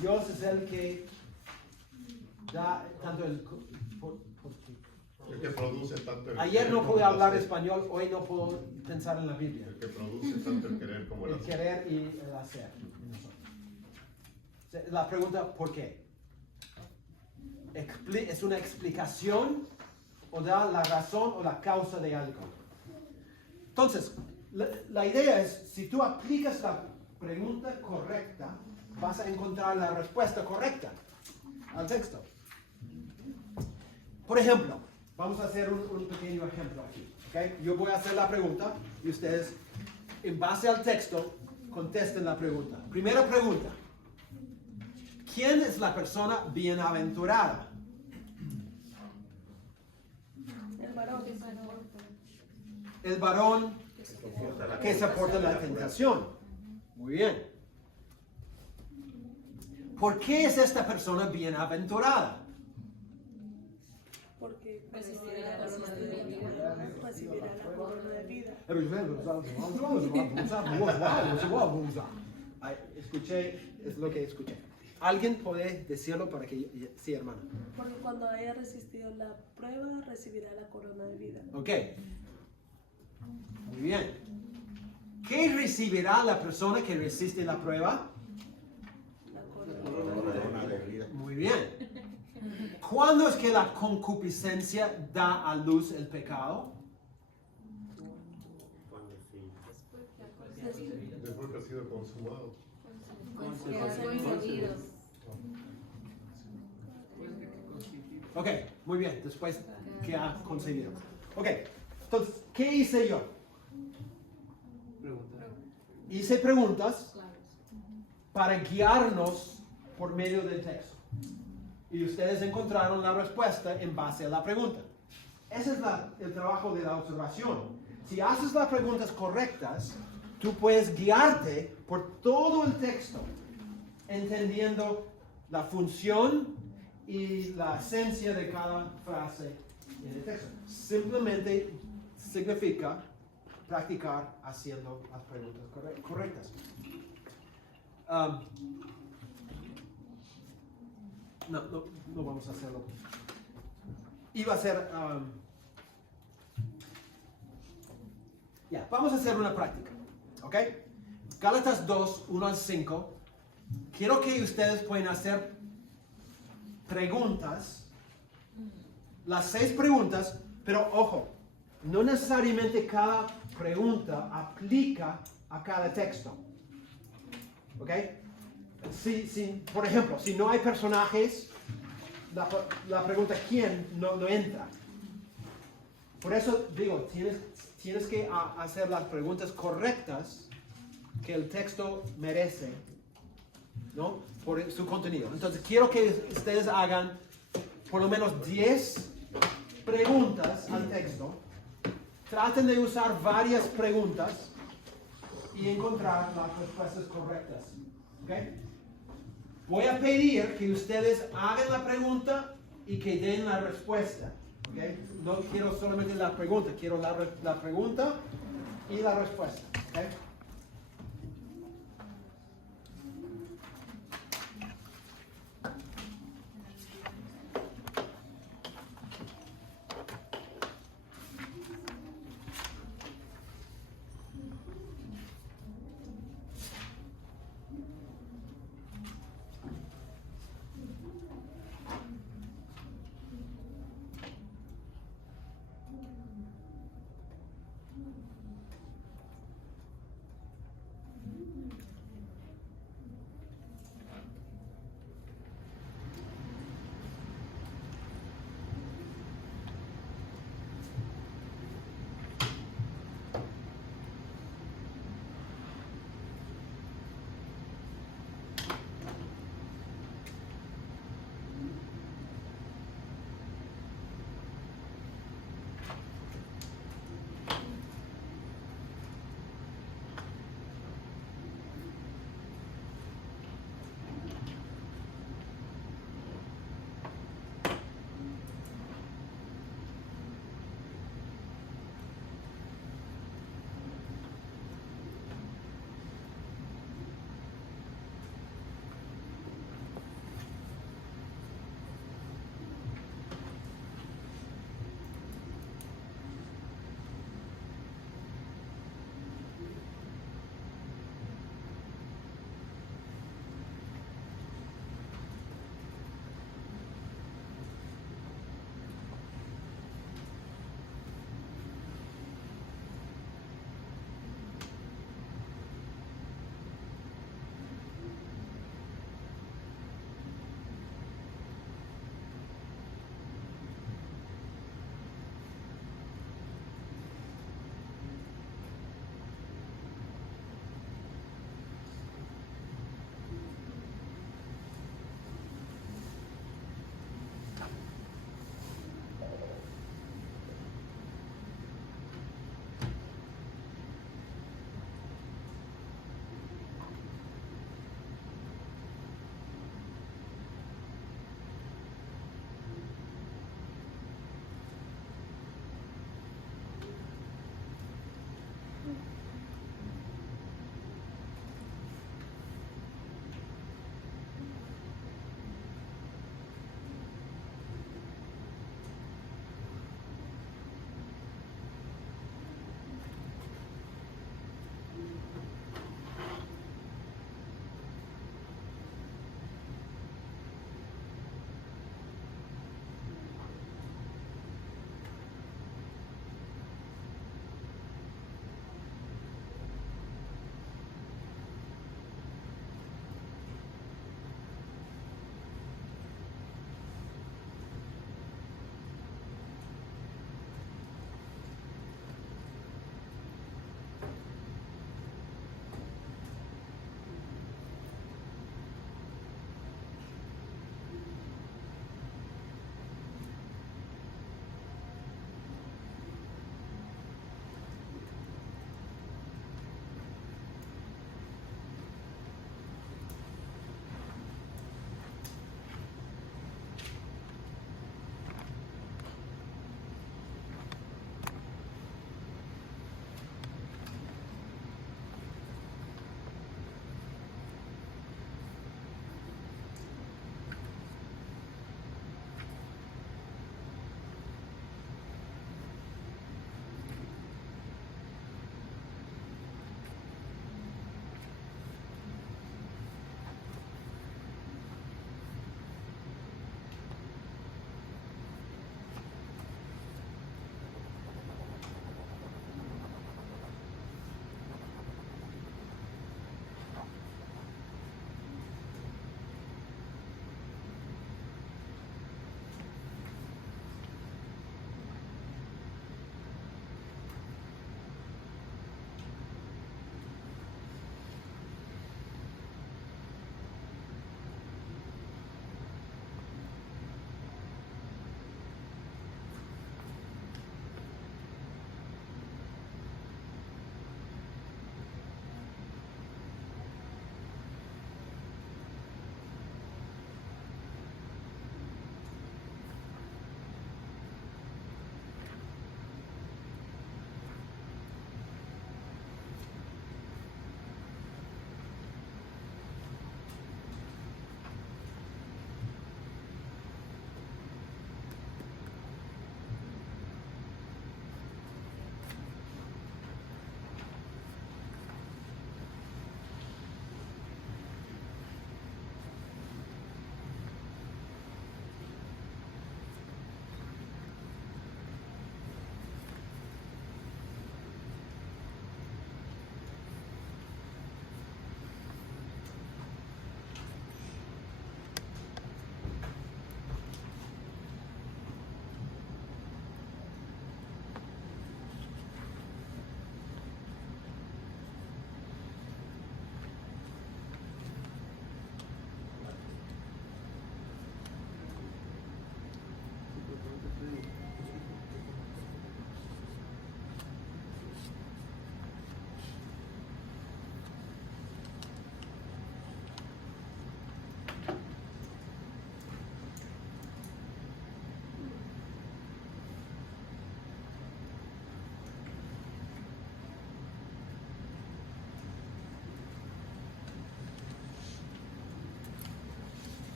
Dios es el que da tanto El que produce tanto el Ayer querer no como pude el hablar hacer. español, hoy no puedo pensar en la Biblia. El que produce tanto el querer como el El hacer. querer y el hacer en nosotros. La pregunta, ¿por qué? ¿Es una explicación o da la razón o la causa de algo? Entonces, la idea es, si tú aplicas la pregunta correcta, vas a encontrar la respuesta correcta al texto. Por ejemplo, vamos a hacer un pequeño ejemplo aquí. ¿Okay? Yo voy a hacer la pregunta y ustedes, en base al texto, contesten la pregunta. Primera pregunta. ¿Quién es la persona bienaventurada? El varón. El varón que soporta la tentación. Muy bien. ¿Por qué es esta persona bienaventurada? Porque recibirá la corona de vida. Recibirá la corona de vida. Ay, escuché, es lo que escuché. ¿Alguien puede decirlo para que sí, hermano? Porque cuando haya resistido la prueba, recibirá la corona de vida. Ok. Muy bien. ¿Qué recibirá la persona que resiste la prueba? La corona de vida. Muy bien. ¿Cuándo es que la concupiscencia da a luz el pecado? Después que ha sido consumado. Ok, muy bien, después que ha conseguido. Ok, entonces, ¿qué hice yo? Hice preguntas para guiarnos por medio del texto. Y ustedes encontraron la respuesta en base a la pregunta. Ese es el trabajo de la observación. Si haces las preguntas correctas, tú puedes guiarte por todo el texto, entendiendo la función y la esencia de cada frase en el texto. Simplemente significa practicar haciendo las preguntas correctas. No vamos a hacerlo. Iba a ser... vamos a hacer una práctica. ¿Ok? Gálatas 2, 1 al 5. Quiero que ustedes puedan hacer preguntas. Las 6 preguntas, pero ojo, no necesariamente cada pregunta aplica a cada texto. ¿Ok? Por ejemplo, si no hay personajes, la pregunta ¿quién? no entra. Por eso digo, tienes que hacer las preguntas correctas que el texto merece, ¿no? Por su contenido. Entonces quiero que ustedes hagan por lo menos 10 preguntas al texto. Traten de usar varias preguntas y encontrar las respuestas correctas. ¿Okay? Voy a pedir que ustedes hagan la pregunta y que den la respuesta. ¿Okay? No quiero solamente la pregunta, quiero la pregunta y la respuesta. ¿Okay?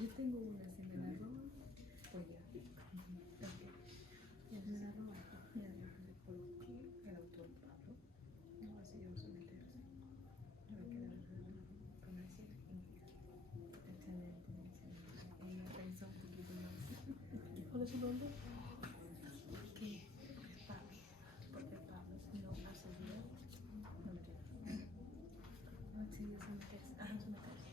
Yo tengo una, si me la roban, pues ya. Ya me la roban. Ya, ¿por qué el autor Pablo no ha sido someterse? No me queda con decir excelente. Ella pensó un poquito más. ¿Cuál es su nombre? ¿Qué? Pablo. Porque Pablo no ha seguido. No me queda. No ha seguido someterse. Ajá, someterse.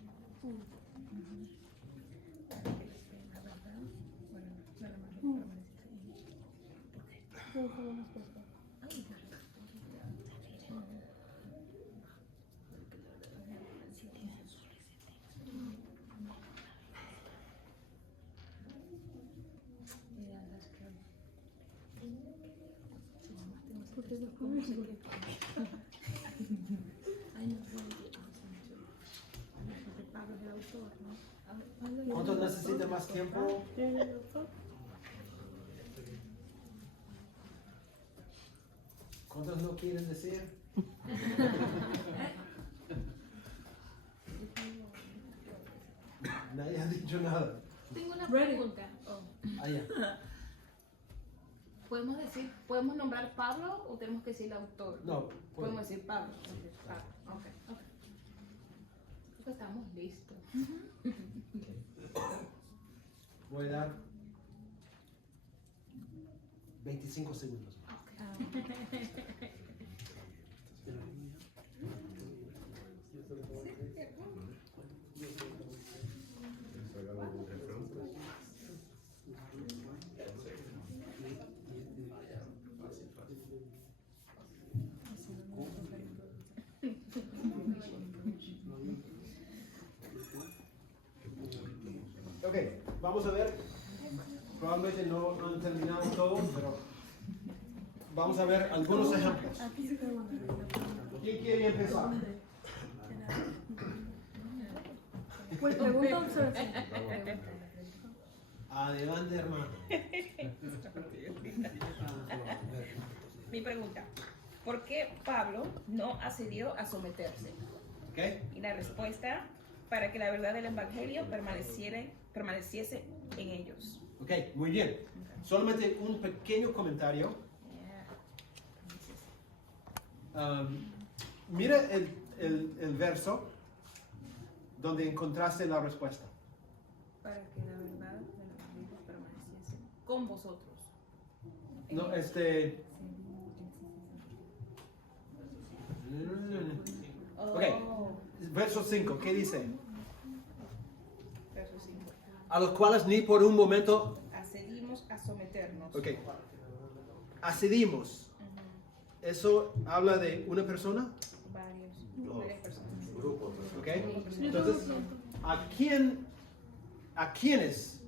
¿Cuántos necesitan más tiempo? ¿Cuántos no quieren decir? Nadie ha dicho nada. Tengo una pregunta. Allá. ¿Podemos nombrar Pablo o tenemos que decir el autor? No, Podemos decir Pablo. Ok. Creo que estamos listos. Voy a dar 25 segundos. Ok, vamos a ver. Probablemente no han terminado todo, pero vamos a ver algunos ejemplos. ¿Quién quiere empezar? Pues pregunta observación. Adelante, hermano. Mi pregunta. ¿Por qué Pablo no accedió a someterse? ¿Ok? Y la respuesta, para que la verdad del evangelio permaneciese en ellos. Ok, muy bien. Solamente un pequeño comentario. Mira el verso donde encontraste la respuesta. Para que la verdad del evangelio permaneciese con vosotros. No, Ok, verso 5, ¿qué dice? Verso 5. A los cuales ni por un momento... Accedimos a someternos. Ok, accedimos. ¿Eso habla de una persona? Varias personas. Grupos. Ok, entonces, ¿a quiénes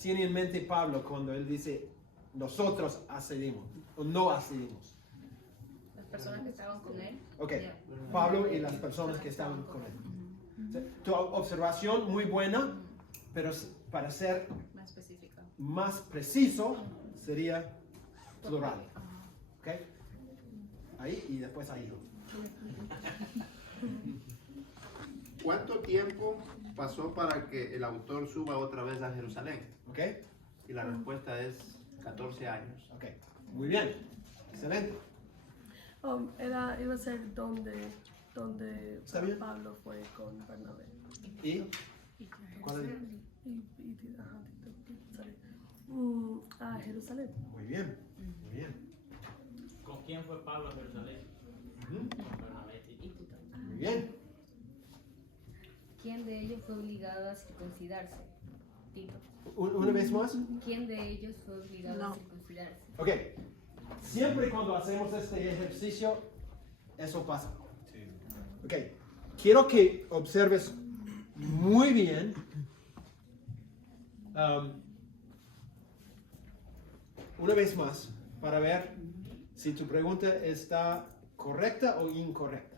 tiene en mente Pablo cuando él dice nosotros accedimos o no accedimos? Las personas que estaban con él. Ok, Pablo y las personas que estaban con él. Tu observación muy buena, pero para ser Más específica. más preciso sería plural. Ok, ahí y después ahí. ¿cuánto tiempo pasó para que el autor suba otra vez a Jerusalén? ¿Ok? Y la respuesta es 14 años. Ok. Muy bien. Excelente. Iba a ser donde ¿Está bien? Pablo fue con Bernabé. ¿Y? ¿Cuál es? A Jerusalén. Muy bien. Muy bien. ¿Con quién fue Pablo a Jerusalén? Ujú. Con Bernabé. Muy bien. ¿Quién de ellos fue obligado a circuncidarse? Tito. Una vez más. ¿Quién de ellos fue obligado No. a circuncidarse? Ok. Siempre cuando hacemos este ejercicio, eso pasa. Ok. Quiero que observes muy bien una vez más para ver si tu pregunta está correcta o incorrecta.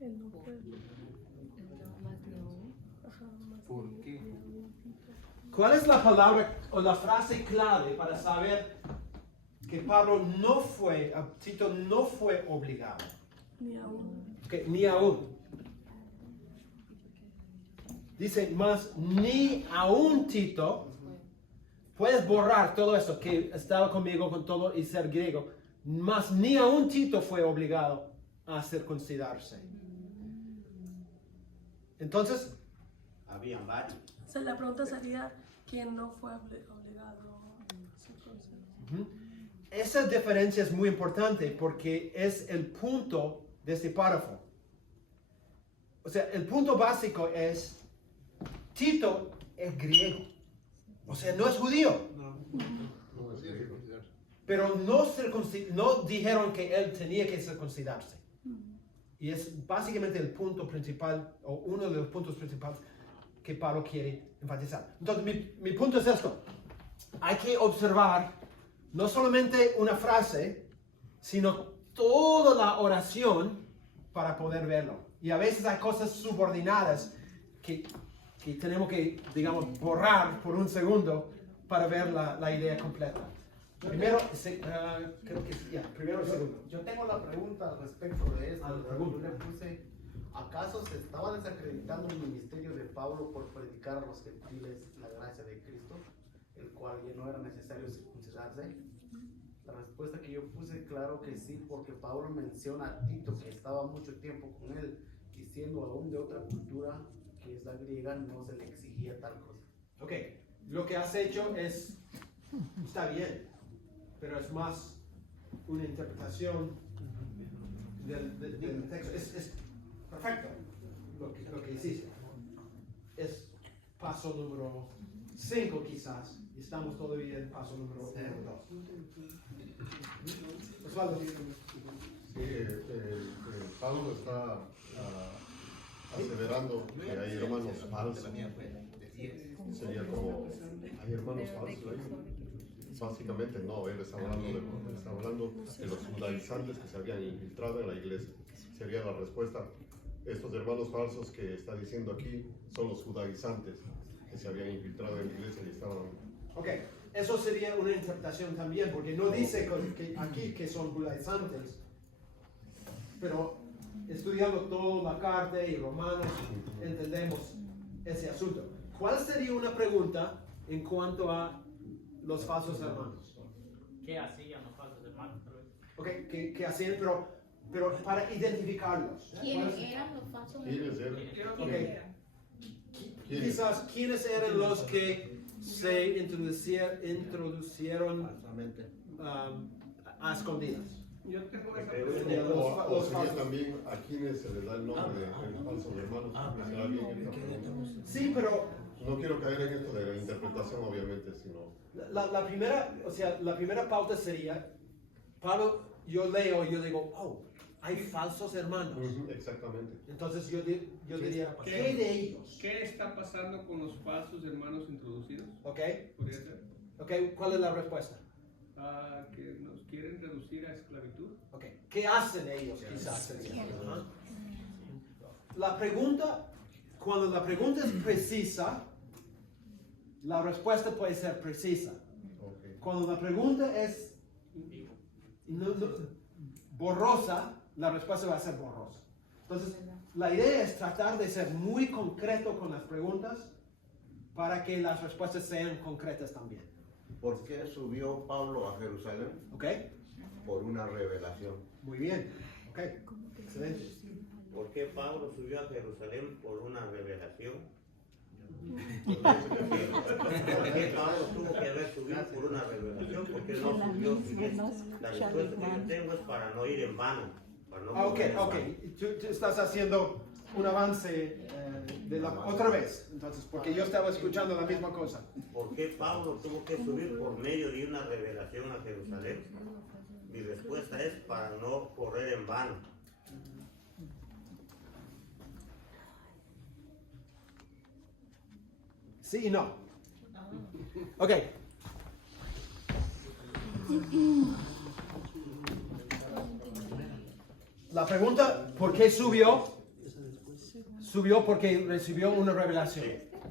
Él no fue. ¿Por qué? ¿Cuál es la palabra o la frase clave para saber que Pablo no fue, Tito no fue obligado? Ni aún. Okay, ni aún. Dice más, ni aún Tito, puedes borrar todo eso que estaba conmigo con todo y ser griego, más ni aún Tito fue obligado a circuncidarse. Entonces, Habían varios. O sea, la pregunta sería, ¿quién no fue obligado a circuncidar? esa diferencia es muy importante porque es el punto de este párrafo. O sea, el punto básico es, Tito es griego. O sea, no es judío. Pero no dijeron que él tenía que circuncidarse. Y es básicamente el punto principal, o uno de los puntos principales que Pablo quiere enfatizar. Entonces, mi punto es esto. Hay que observar no solamente una frase, sino toda la oración para poder verlo. Y a veces hay cosas subordinadas que tenemos que, digamos, borrar por un segundo para ver la idea completa. Primero, creo que primero y segundo. Yo tengo la pregunta respecto de esto. Yo le puse, ¿acaso se estaba desacreditando el ministerio de Pablo por predicar a los gentiles la gracia de Cristo, el cual ya no era necesario circuncidarse? La respuesta que yo puse, claro que sí, porque Pablo menciona a Tito, que estaba mucho tiempo con él, y siendo aún de otra cultura, que es la griega, no se le exigía tal cosa. Ok, lo que has hecho está bien, pero es más una interpretación del texto. Es perfecto lo que hiciste. Es paso número 5 quizás, y estamos todavía en paso número 2. Osvaldo. Pablo está aseverando que hay hermanos falsos. Sería como, hay hermanos falsos ahí. Básicamente no, él está hablando de los judaizantes que se habían infiltrado en la iglesia. Sería la respuesta. Estos hermanos falsos que está diciendo aquí son los judaizantes que se habían infiltrado en la iglesia y estaban... Ok, eso sería una interpretación también, porque no dice aquí que son judaizantes, pero estudiando toda la carta y Romanos entendemos ese asunto. ¿Cuál sería una pregunta en cuanto a los falsos hermanos? ¿Qué hacían los falsos hermanos? Ok, ¿qué hacían? Pero para identificarlos. ¿Quiénes eran los falsos hermanos? Okay. Quizás, ¿quiénes eran los que se introducieron a escondidas? Yo tengo esa pregunta. O sería también a quienes se les da el nombre de los falsos hermanos. Sí, pero... No quiero caer en esto de la interpretación, obviamente, sino... La primera pauta sería, Pablo, yo digo, oh, hay falsos hermanos. Exactamente. Entonces yo diría, ¿qué de ellos? ¿Qué está pasando con los falsos hermanos introducidos? Ok. ¿Podría ser? Ok, ¿cuál es la respuesta? Que nos quieren reducir a esclavitud. Ok, ¿qué hacen ellos quizás? La pregunta, cuando la pregunta es precisa, la respuesta puede ser precisa. Cuando la pregunta es borrosa, la respuesta va a ser borrosa. Entonces, la idea es tratar de ser muy concreto con las preguntas para que las respuestas sean concretas también. ¿Por qué subió Pablo a Jerusalén? ¿Ok? Por una revelación. Muy bien. Ok. Excelente. ¿Por qué Pablo subió a Jerusalén por una revelación? ¿Por qué Pablo tuvo que haber subido por una revelación? ¿Por qué no subió? La respuesta que yo tengo es para no ir en vano. Para no Ok. Tú estás haciendo un avance otra vez, entonces, porque yo estaba escuchando la misma cosa. ¿Por qué Pablo tuvo que subir por medio de una revelación a Jerusalén? Mi respuesta es para no correr en vano. Sí y no. Ok. La pregunta, ¿por qué subió? Subió porque recibió una revelación.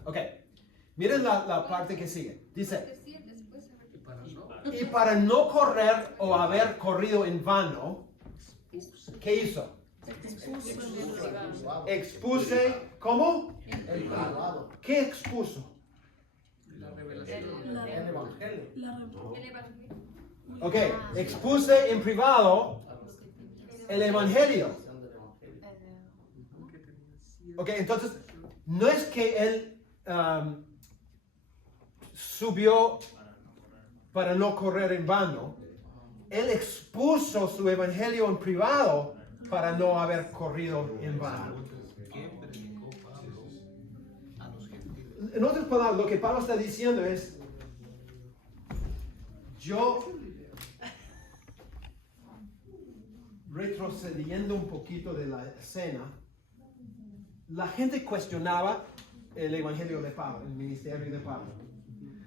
Ok. Miren la parte que sigue. Dice, y para no correr o haber corrido en vano, ¿qué hizo? Expuse, ¿cómo? ¿Qué expuso? El evangelio. Ok, expuse en privado el evangelio. Ok, entonces, no es que él subió para no correr en vano. Él expuso su evangelio en privado para no haber corrido en vano. En otras palabras, lo que Pablo está diciendo es, yo, retrocediendo un poquito de la escena, la gente cuestionaba el evangelio de Pablo, el ministerio de Pablo.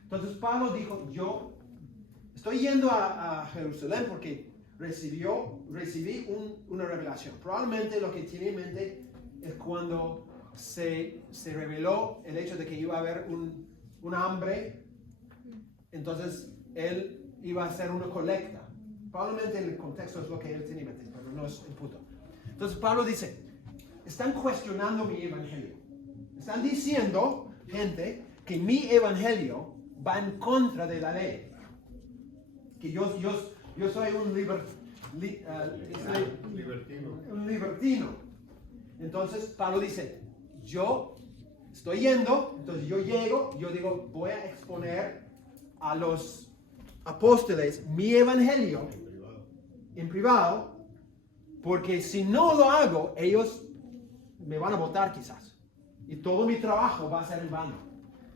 Entonces Pablo dijo, yo estoy yendo a Jerusalén porque recibí una revelación. Probablemente lo que tiene en mente es cuando se reveló el hecho de que iba a haber un hambre, entonces él iba a hacer una colecta. Probablemente en el contexto es lo que él tiene en mente, pero no es el punto. Entonces Pablo dice, están cuestionando mi evangelio. Están diciendo, gente, que mi evangelio va en contra de la ley. Que yo soy un libertino. Entonces Pablo dice, yo estoy yendo, entonces yo llego, yo digo, voy a exponer a los apóstoles mi evangelio en privado, porque si no lo hago, ellos me van a votar quizás. Y todo mi trabajo va a ser en vano.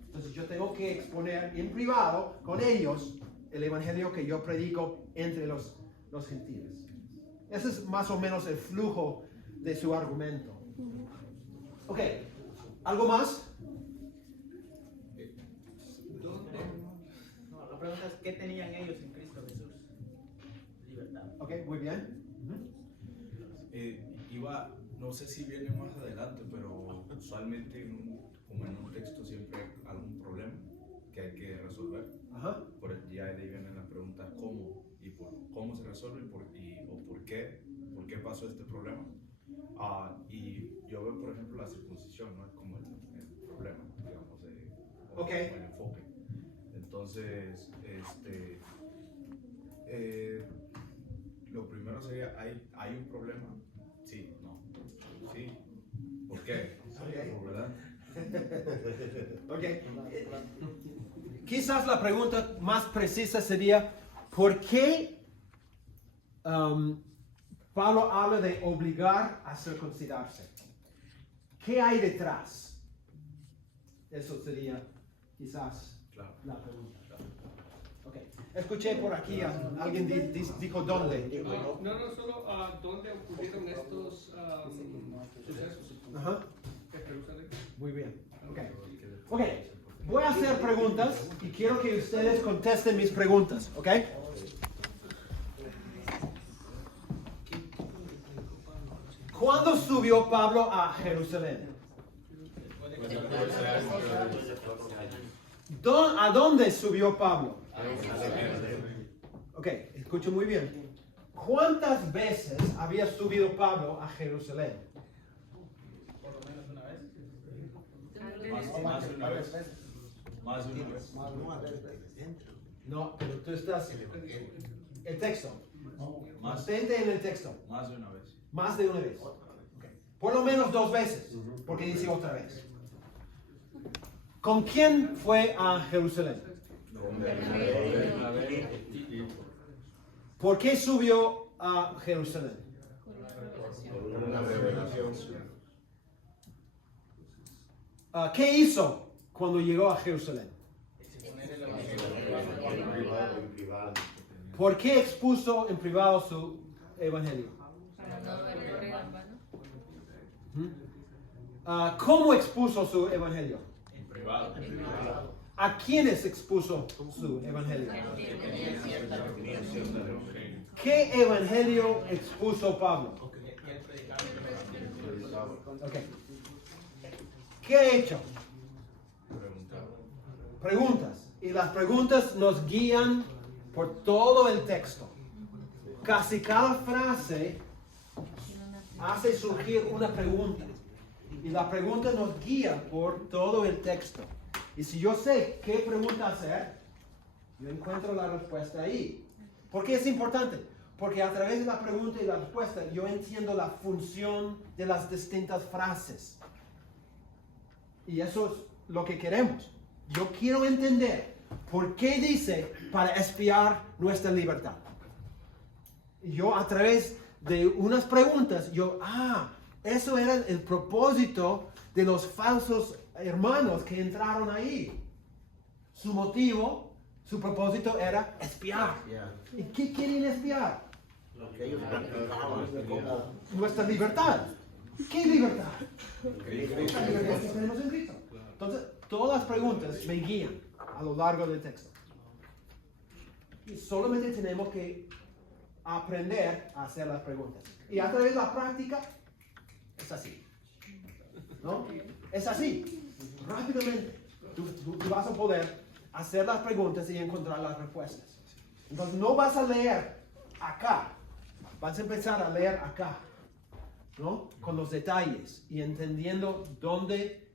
Entonces yo tengo que exponer en privado con ellos el evangelio que yo predico entre los gentiles. Ese es más o menos el flujo de su argumento. Ok, ¿algo más? No, la pregunta es, ¿qué tenían ellos en Cristo Jesús? Libertad. Ok, muy bien. No sé si viene más adelante, pero usualmente como en un texto siempre hay algún problema que hay que resolver. Ajá. Ya de ahí viene la pregunta cómo y cómo se resuelve o por qué pasó este problema. Y yo veo, por ejemplo, la circuncisión, ¿no? Como el problema, digamos, como el enfoque. Entonces, lo primero sería, ¿hay un problema? Sí, no. Sí. ¿Por qué? ¿Verdad? Ok. Quizás la pregunta más precisa sería, ¿por qué Pablo habla de obligar a circuncidarse? ¿Qué hay detrás? Eso sería quizás la pregunta. Okay. Escuché por aquí a alguien dijo dónde. No, solo dónde ocurrieron estos sucesos. Ajá. En Jerusalén. Muy bien. Ok. Voy a hacer preguntas y quiero que ustedes contesten mis preguntas, ¿ok? ¿Cuándo subió Pablo a Jerusalén? ¿A dónde subió Pablo? Ok, escuchen muy bien. ¿cuántas veces había subido Pablo a Jerusalén? Por lo menos una vez. Más de una vez. Más de una vez. No, pero tú estás... El texto. Más. Mantente en el texto. Más de una vez. Más de una vez. Por lo menos 2 veces, porque dice otra vez. ¿Con quién fue a Jerusalén? ¿Por qué subió a Jerusalén? Por una revelación. ¿Qué hizo cuando llegó a Jerusalén? En privado. ¿Por qué expuso en privado su evangelio? ¿Cómo expuso su evangelio? En privado. ¿A quiénes expuso su evangelio? ¿Qué evangelio expuso Pablo? Okay. ¿Qué ha hecho? Preguntas. Y las preguntas nos guían por todo el texto. Casi cada frase hace surgir una pregunta. Y la pregunta nos guía por todo el texto. Y si yo sé qué pregunta hacer, yo encuentro la respuesta ahí. ¿Por qué es importante? Porque a través de la pregunta y la respuesta, yo entiendo la función de las distintas frases. Y eso es lo que queremos. Yo quiero entender por qué dice para espiar nuestra libertad. Y yo a través de unas preguntas, eso era el propósito de los falsos hermanos que entraron ahí. Su motivo, su propósito era espiar. ¿Y qué quieren espiar? Lo que ellos practicaban como Nuestra libertad. ¿Qué libertad? La libertad que tenemos en Cristo. Entonces, todas las preguntas me guían a lo largo del texto. Y solamente tenemos que aprender a hacer las preguntas. Y a través de la práctica, es así. ¿No? Es así. Rápidamente. Tú vas a poder hacer las preguntas y encontrar las respuestas. Entonces, no vas a leer acá. Vas a empezar a leer acá. ¿No? Con los detalles y entendiendo dónde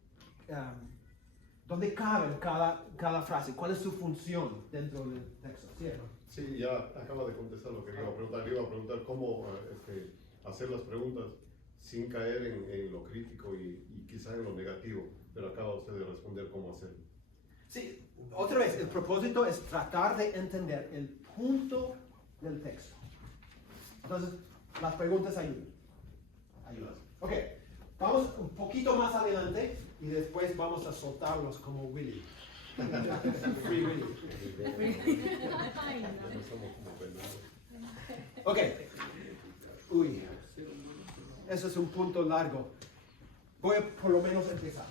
cabe cada frase, cuál es su función dentro del texto, ¿cierto? Sí, ya acaba de contestar lo que le iba a preguntar. Le iba a preguntar cómo hacer las preguntas sin caer en lo crítico y quizá en lo negativo, pero acaba usted de responder cómo hacerlo. Sí, otra vez, el propósito es tratar de entender el punto del texto. Entonces, las preguntas ayudan. Ok, vamos un poquito más adelante y después vamos a soltarlos como Willy. Free Willy. Ok. Uy. Eso es un punto largo. Voy a por lo menos empezar.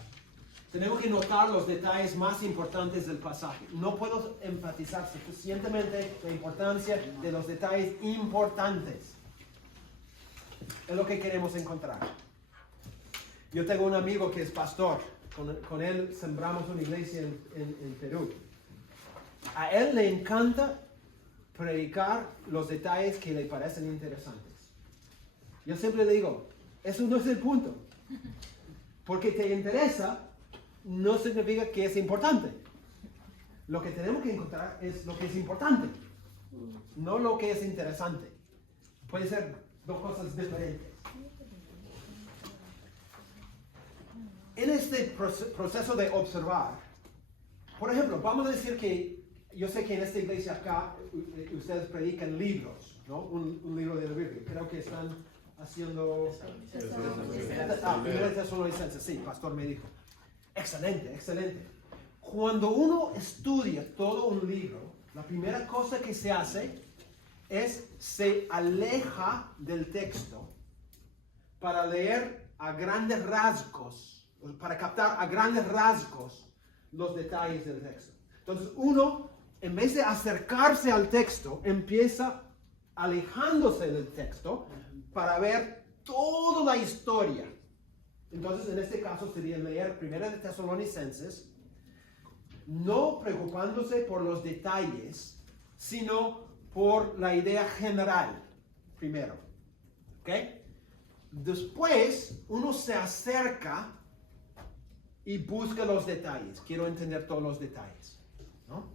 Tenemos que notar los detalles más importantes del pasaje. No puedo enfatizar suficientemente la importancia de los detalles importantes. Es lo que queremos encontrar. Yo tengo un amigo que es pastor. Con él sembramos una iglesia en Perú. A él le encanta predicar los detalles que le parecen interesantes. Yo siempre le digo, eso no es el punto. Porque te interesa, no significa que es importante. Lo que tenemos que encontrar es lo que es importante, no lo que es interesante. Puede ser 2 cosas diferentes. En este proceso de observar, por ejemplo, vamos a decir que yo sé que en esta iglesia acá ustedes predican libros, ¿no? Un libro de la Biblia. Creo que están haciendo... Primera Tesalonicenses, sí, pastor me dijo. Excelente, excelente. Cuando uno estudia todo un libro, la primera cosa que se hace es se aleja del texto para leer a grandes rasgos, para captar a grandes rasgos los detalles del texto. Entonces uno, en vez de acercarse al texto, empieza alejándose del texto para ver toda la historia. Entonces en este caso sería leer Primera de Tesalonicenses, no preocupándose por los detalles, sino por la idea general. primero. ¿Ok? Después uno se acerca y busca los detalles. Quiero entender todos los detalles, ¿no?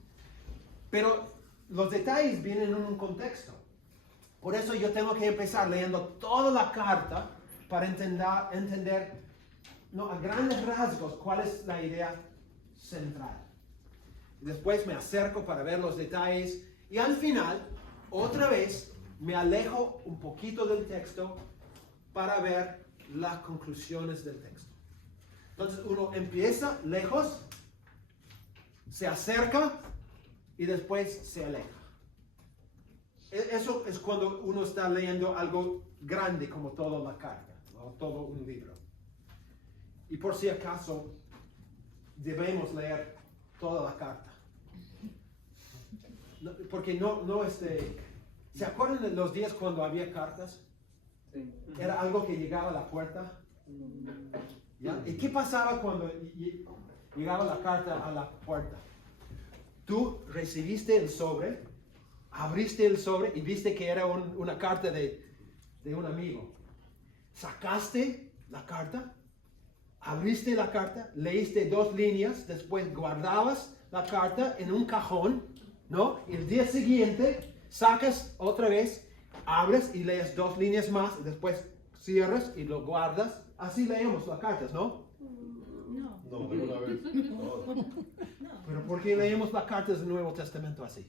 Pero los detalles vienen en un contexto. Por eso yo tengo que empezar leyendo toda la carta para entender no, a grandes rasgos cuál es la idea central. Después me acerco para ver los detalles y al final, otra vez, me alejo un poquito del texto para ver las conclusiones del texto. Entonces uno empieza lejos, se acerca y después se aleja. Eso es cuando uno está leyendo algo grande como toda la carta, ¿no? Todo un libro. Y por si acaso, debemos leer toda la carta. Porque ¿se acuerdan de los días cuando había cartas? Era algo que llegaba a la puerta. ¿Ya? ¿Y qué pasaba cuando llegaba la carta a la puerta? Tú recibiste el sobre, abriste el sobre y viste que era una carta de un amigo. Sacaste la carta, abriste la carta, leíste 2 líneas, después guardabas la carta en un cajón, ¿no? Y el día siguiente sacas otra vez, abres y lees 2 líneas más, y después cierras y lo guardas. Así leemos las cartas, ¿no? No, de una vez. Pero ¿por qué leemos las cartas del Nuevo Testamento así?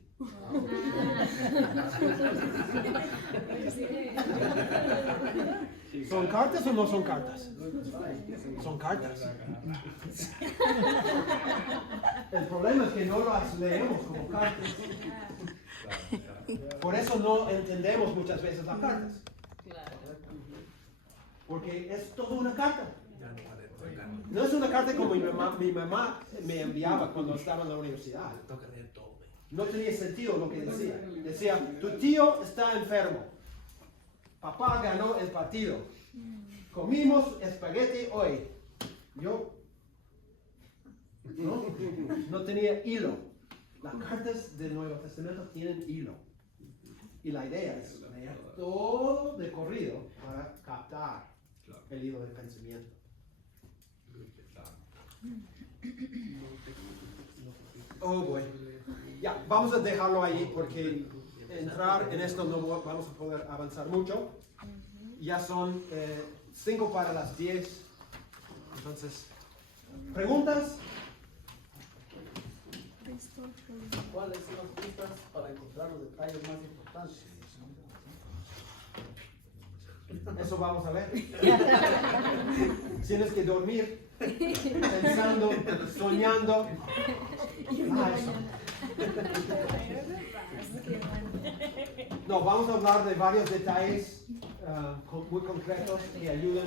¿Son cartas o no son cartas? Son cartas. El problema es que no las leemos como cartas. Por eso no entendemos muchas veces las cartas. Porque es toda una carta. No es una carta como mi mamá me enviaba cuando estaba en la universidad. No tenía sentido lo que decía. Decía, tu tío está enfermo. Papá ganó el partido. Comimos espagueti hoy. Yo no tenía hilo. Las cartas del Nuevo Testamento tienen hilo. Y la idea es leer todo de corrido para captar el hilo del pensamiento. Oh, bueno. Ya, vamos a dejarlo ahí porque entrar en esto no vamos a poder avanzar mucho. Ya son 5 para las 10. Entonces, ¿preguntas? ¿Cuáles son las pistas para encontrar los detalles más importantes? Eso vamos a ver. Tienes que dormir pensando, soñando. Eso. No, vamos a hablar de varios detalles muy concretos que ayudan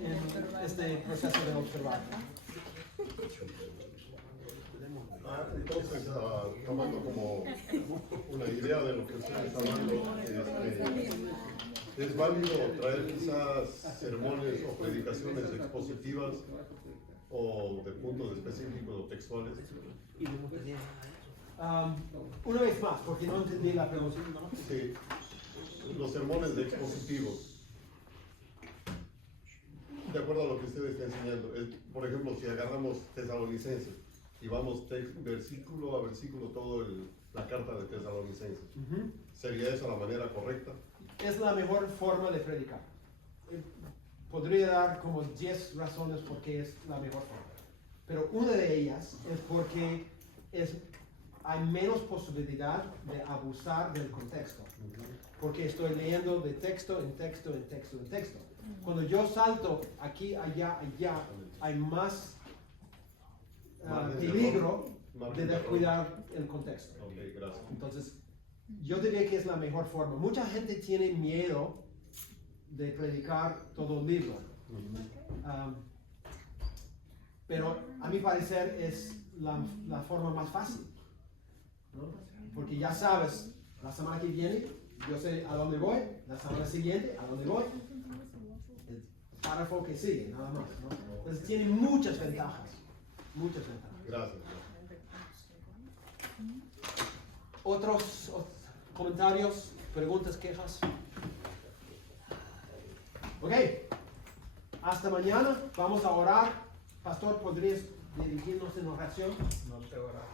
en este proceso de observar. Entonces, tomando como una idea de lo que ustedes están hablando, ¿es válido traer quizás sermones o predicaciones expositivas o de puntos específicos o textuales? Una vez más, porque no entendí la pregunta. Sí, los sermones de expositivos. De acuerdo a lo que usted está enseñando, por ejemplo, si agarramos Tesalonicenses y vamos versículo a versículo la carta de Tesalonicenses, ¿sería esa la manera correcta? Es la mejor forma de predicar. Podría dar como 10 razones por qué es la mejor forma. Pero una de ellas es porque hay menos posibilidad de abusar del contexto. Porque estoy leyendo de texto en texto en texto en texto. Cuando yo salto aquí, allá, hay más peligro de descuidar el contexto. Okay, gracias. Entonces, yo diría que es la mejor forma. Mucha gente tiene miedo de predicar todo el libro. Pero a mi parecer es la forma más fácil, ¿no? Porque ya sabes, la semana que viene yo sé a dónde voy, la semana siguiente a dónde voy, el párrafo que sigue, nada más, ¿no? Entonces tiene muchas ventajas, muchas ventajas. Gracias. ¿Otros comentarios, preguntas, quejas? Ok, hasta mañana. Vamos a orar. Pastor, ¿podrías dirigirnos en oración? No sé orar.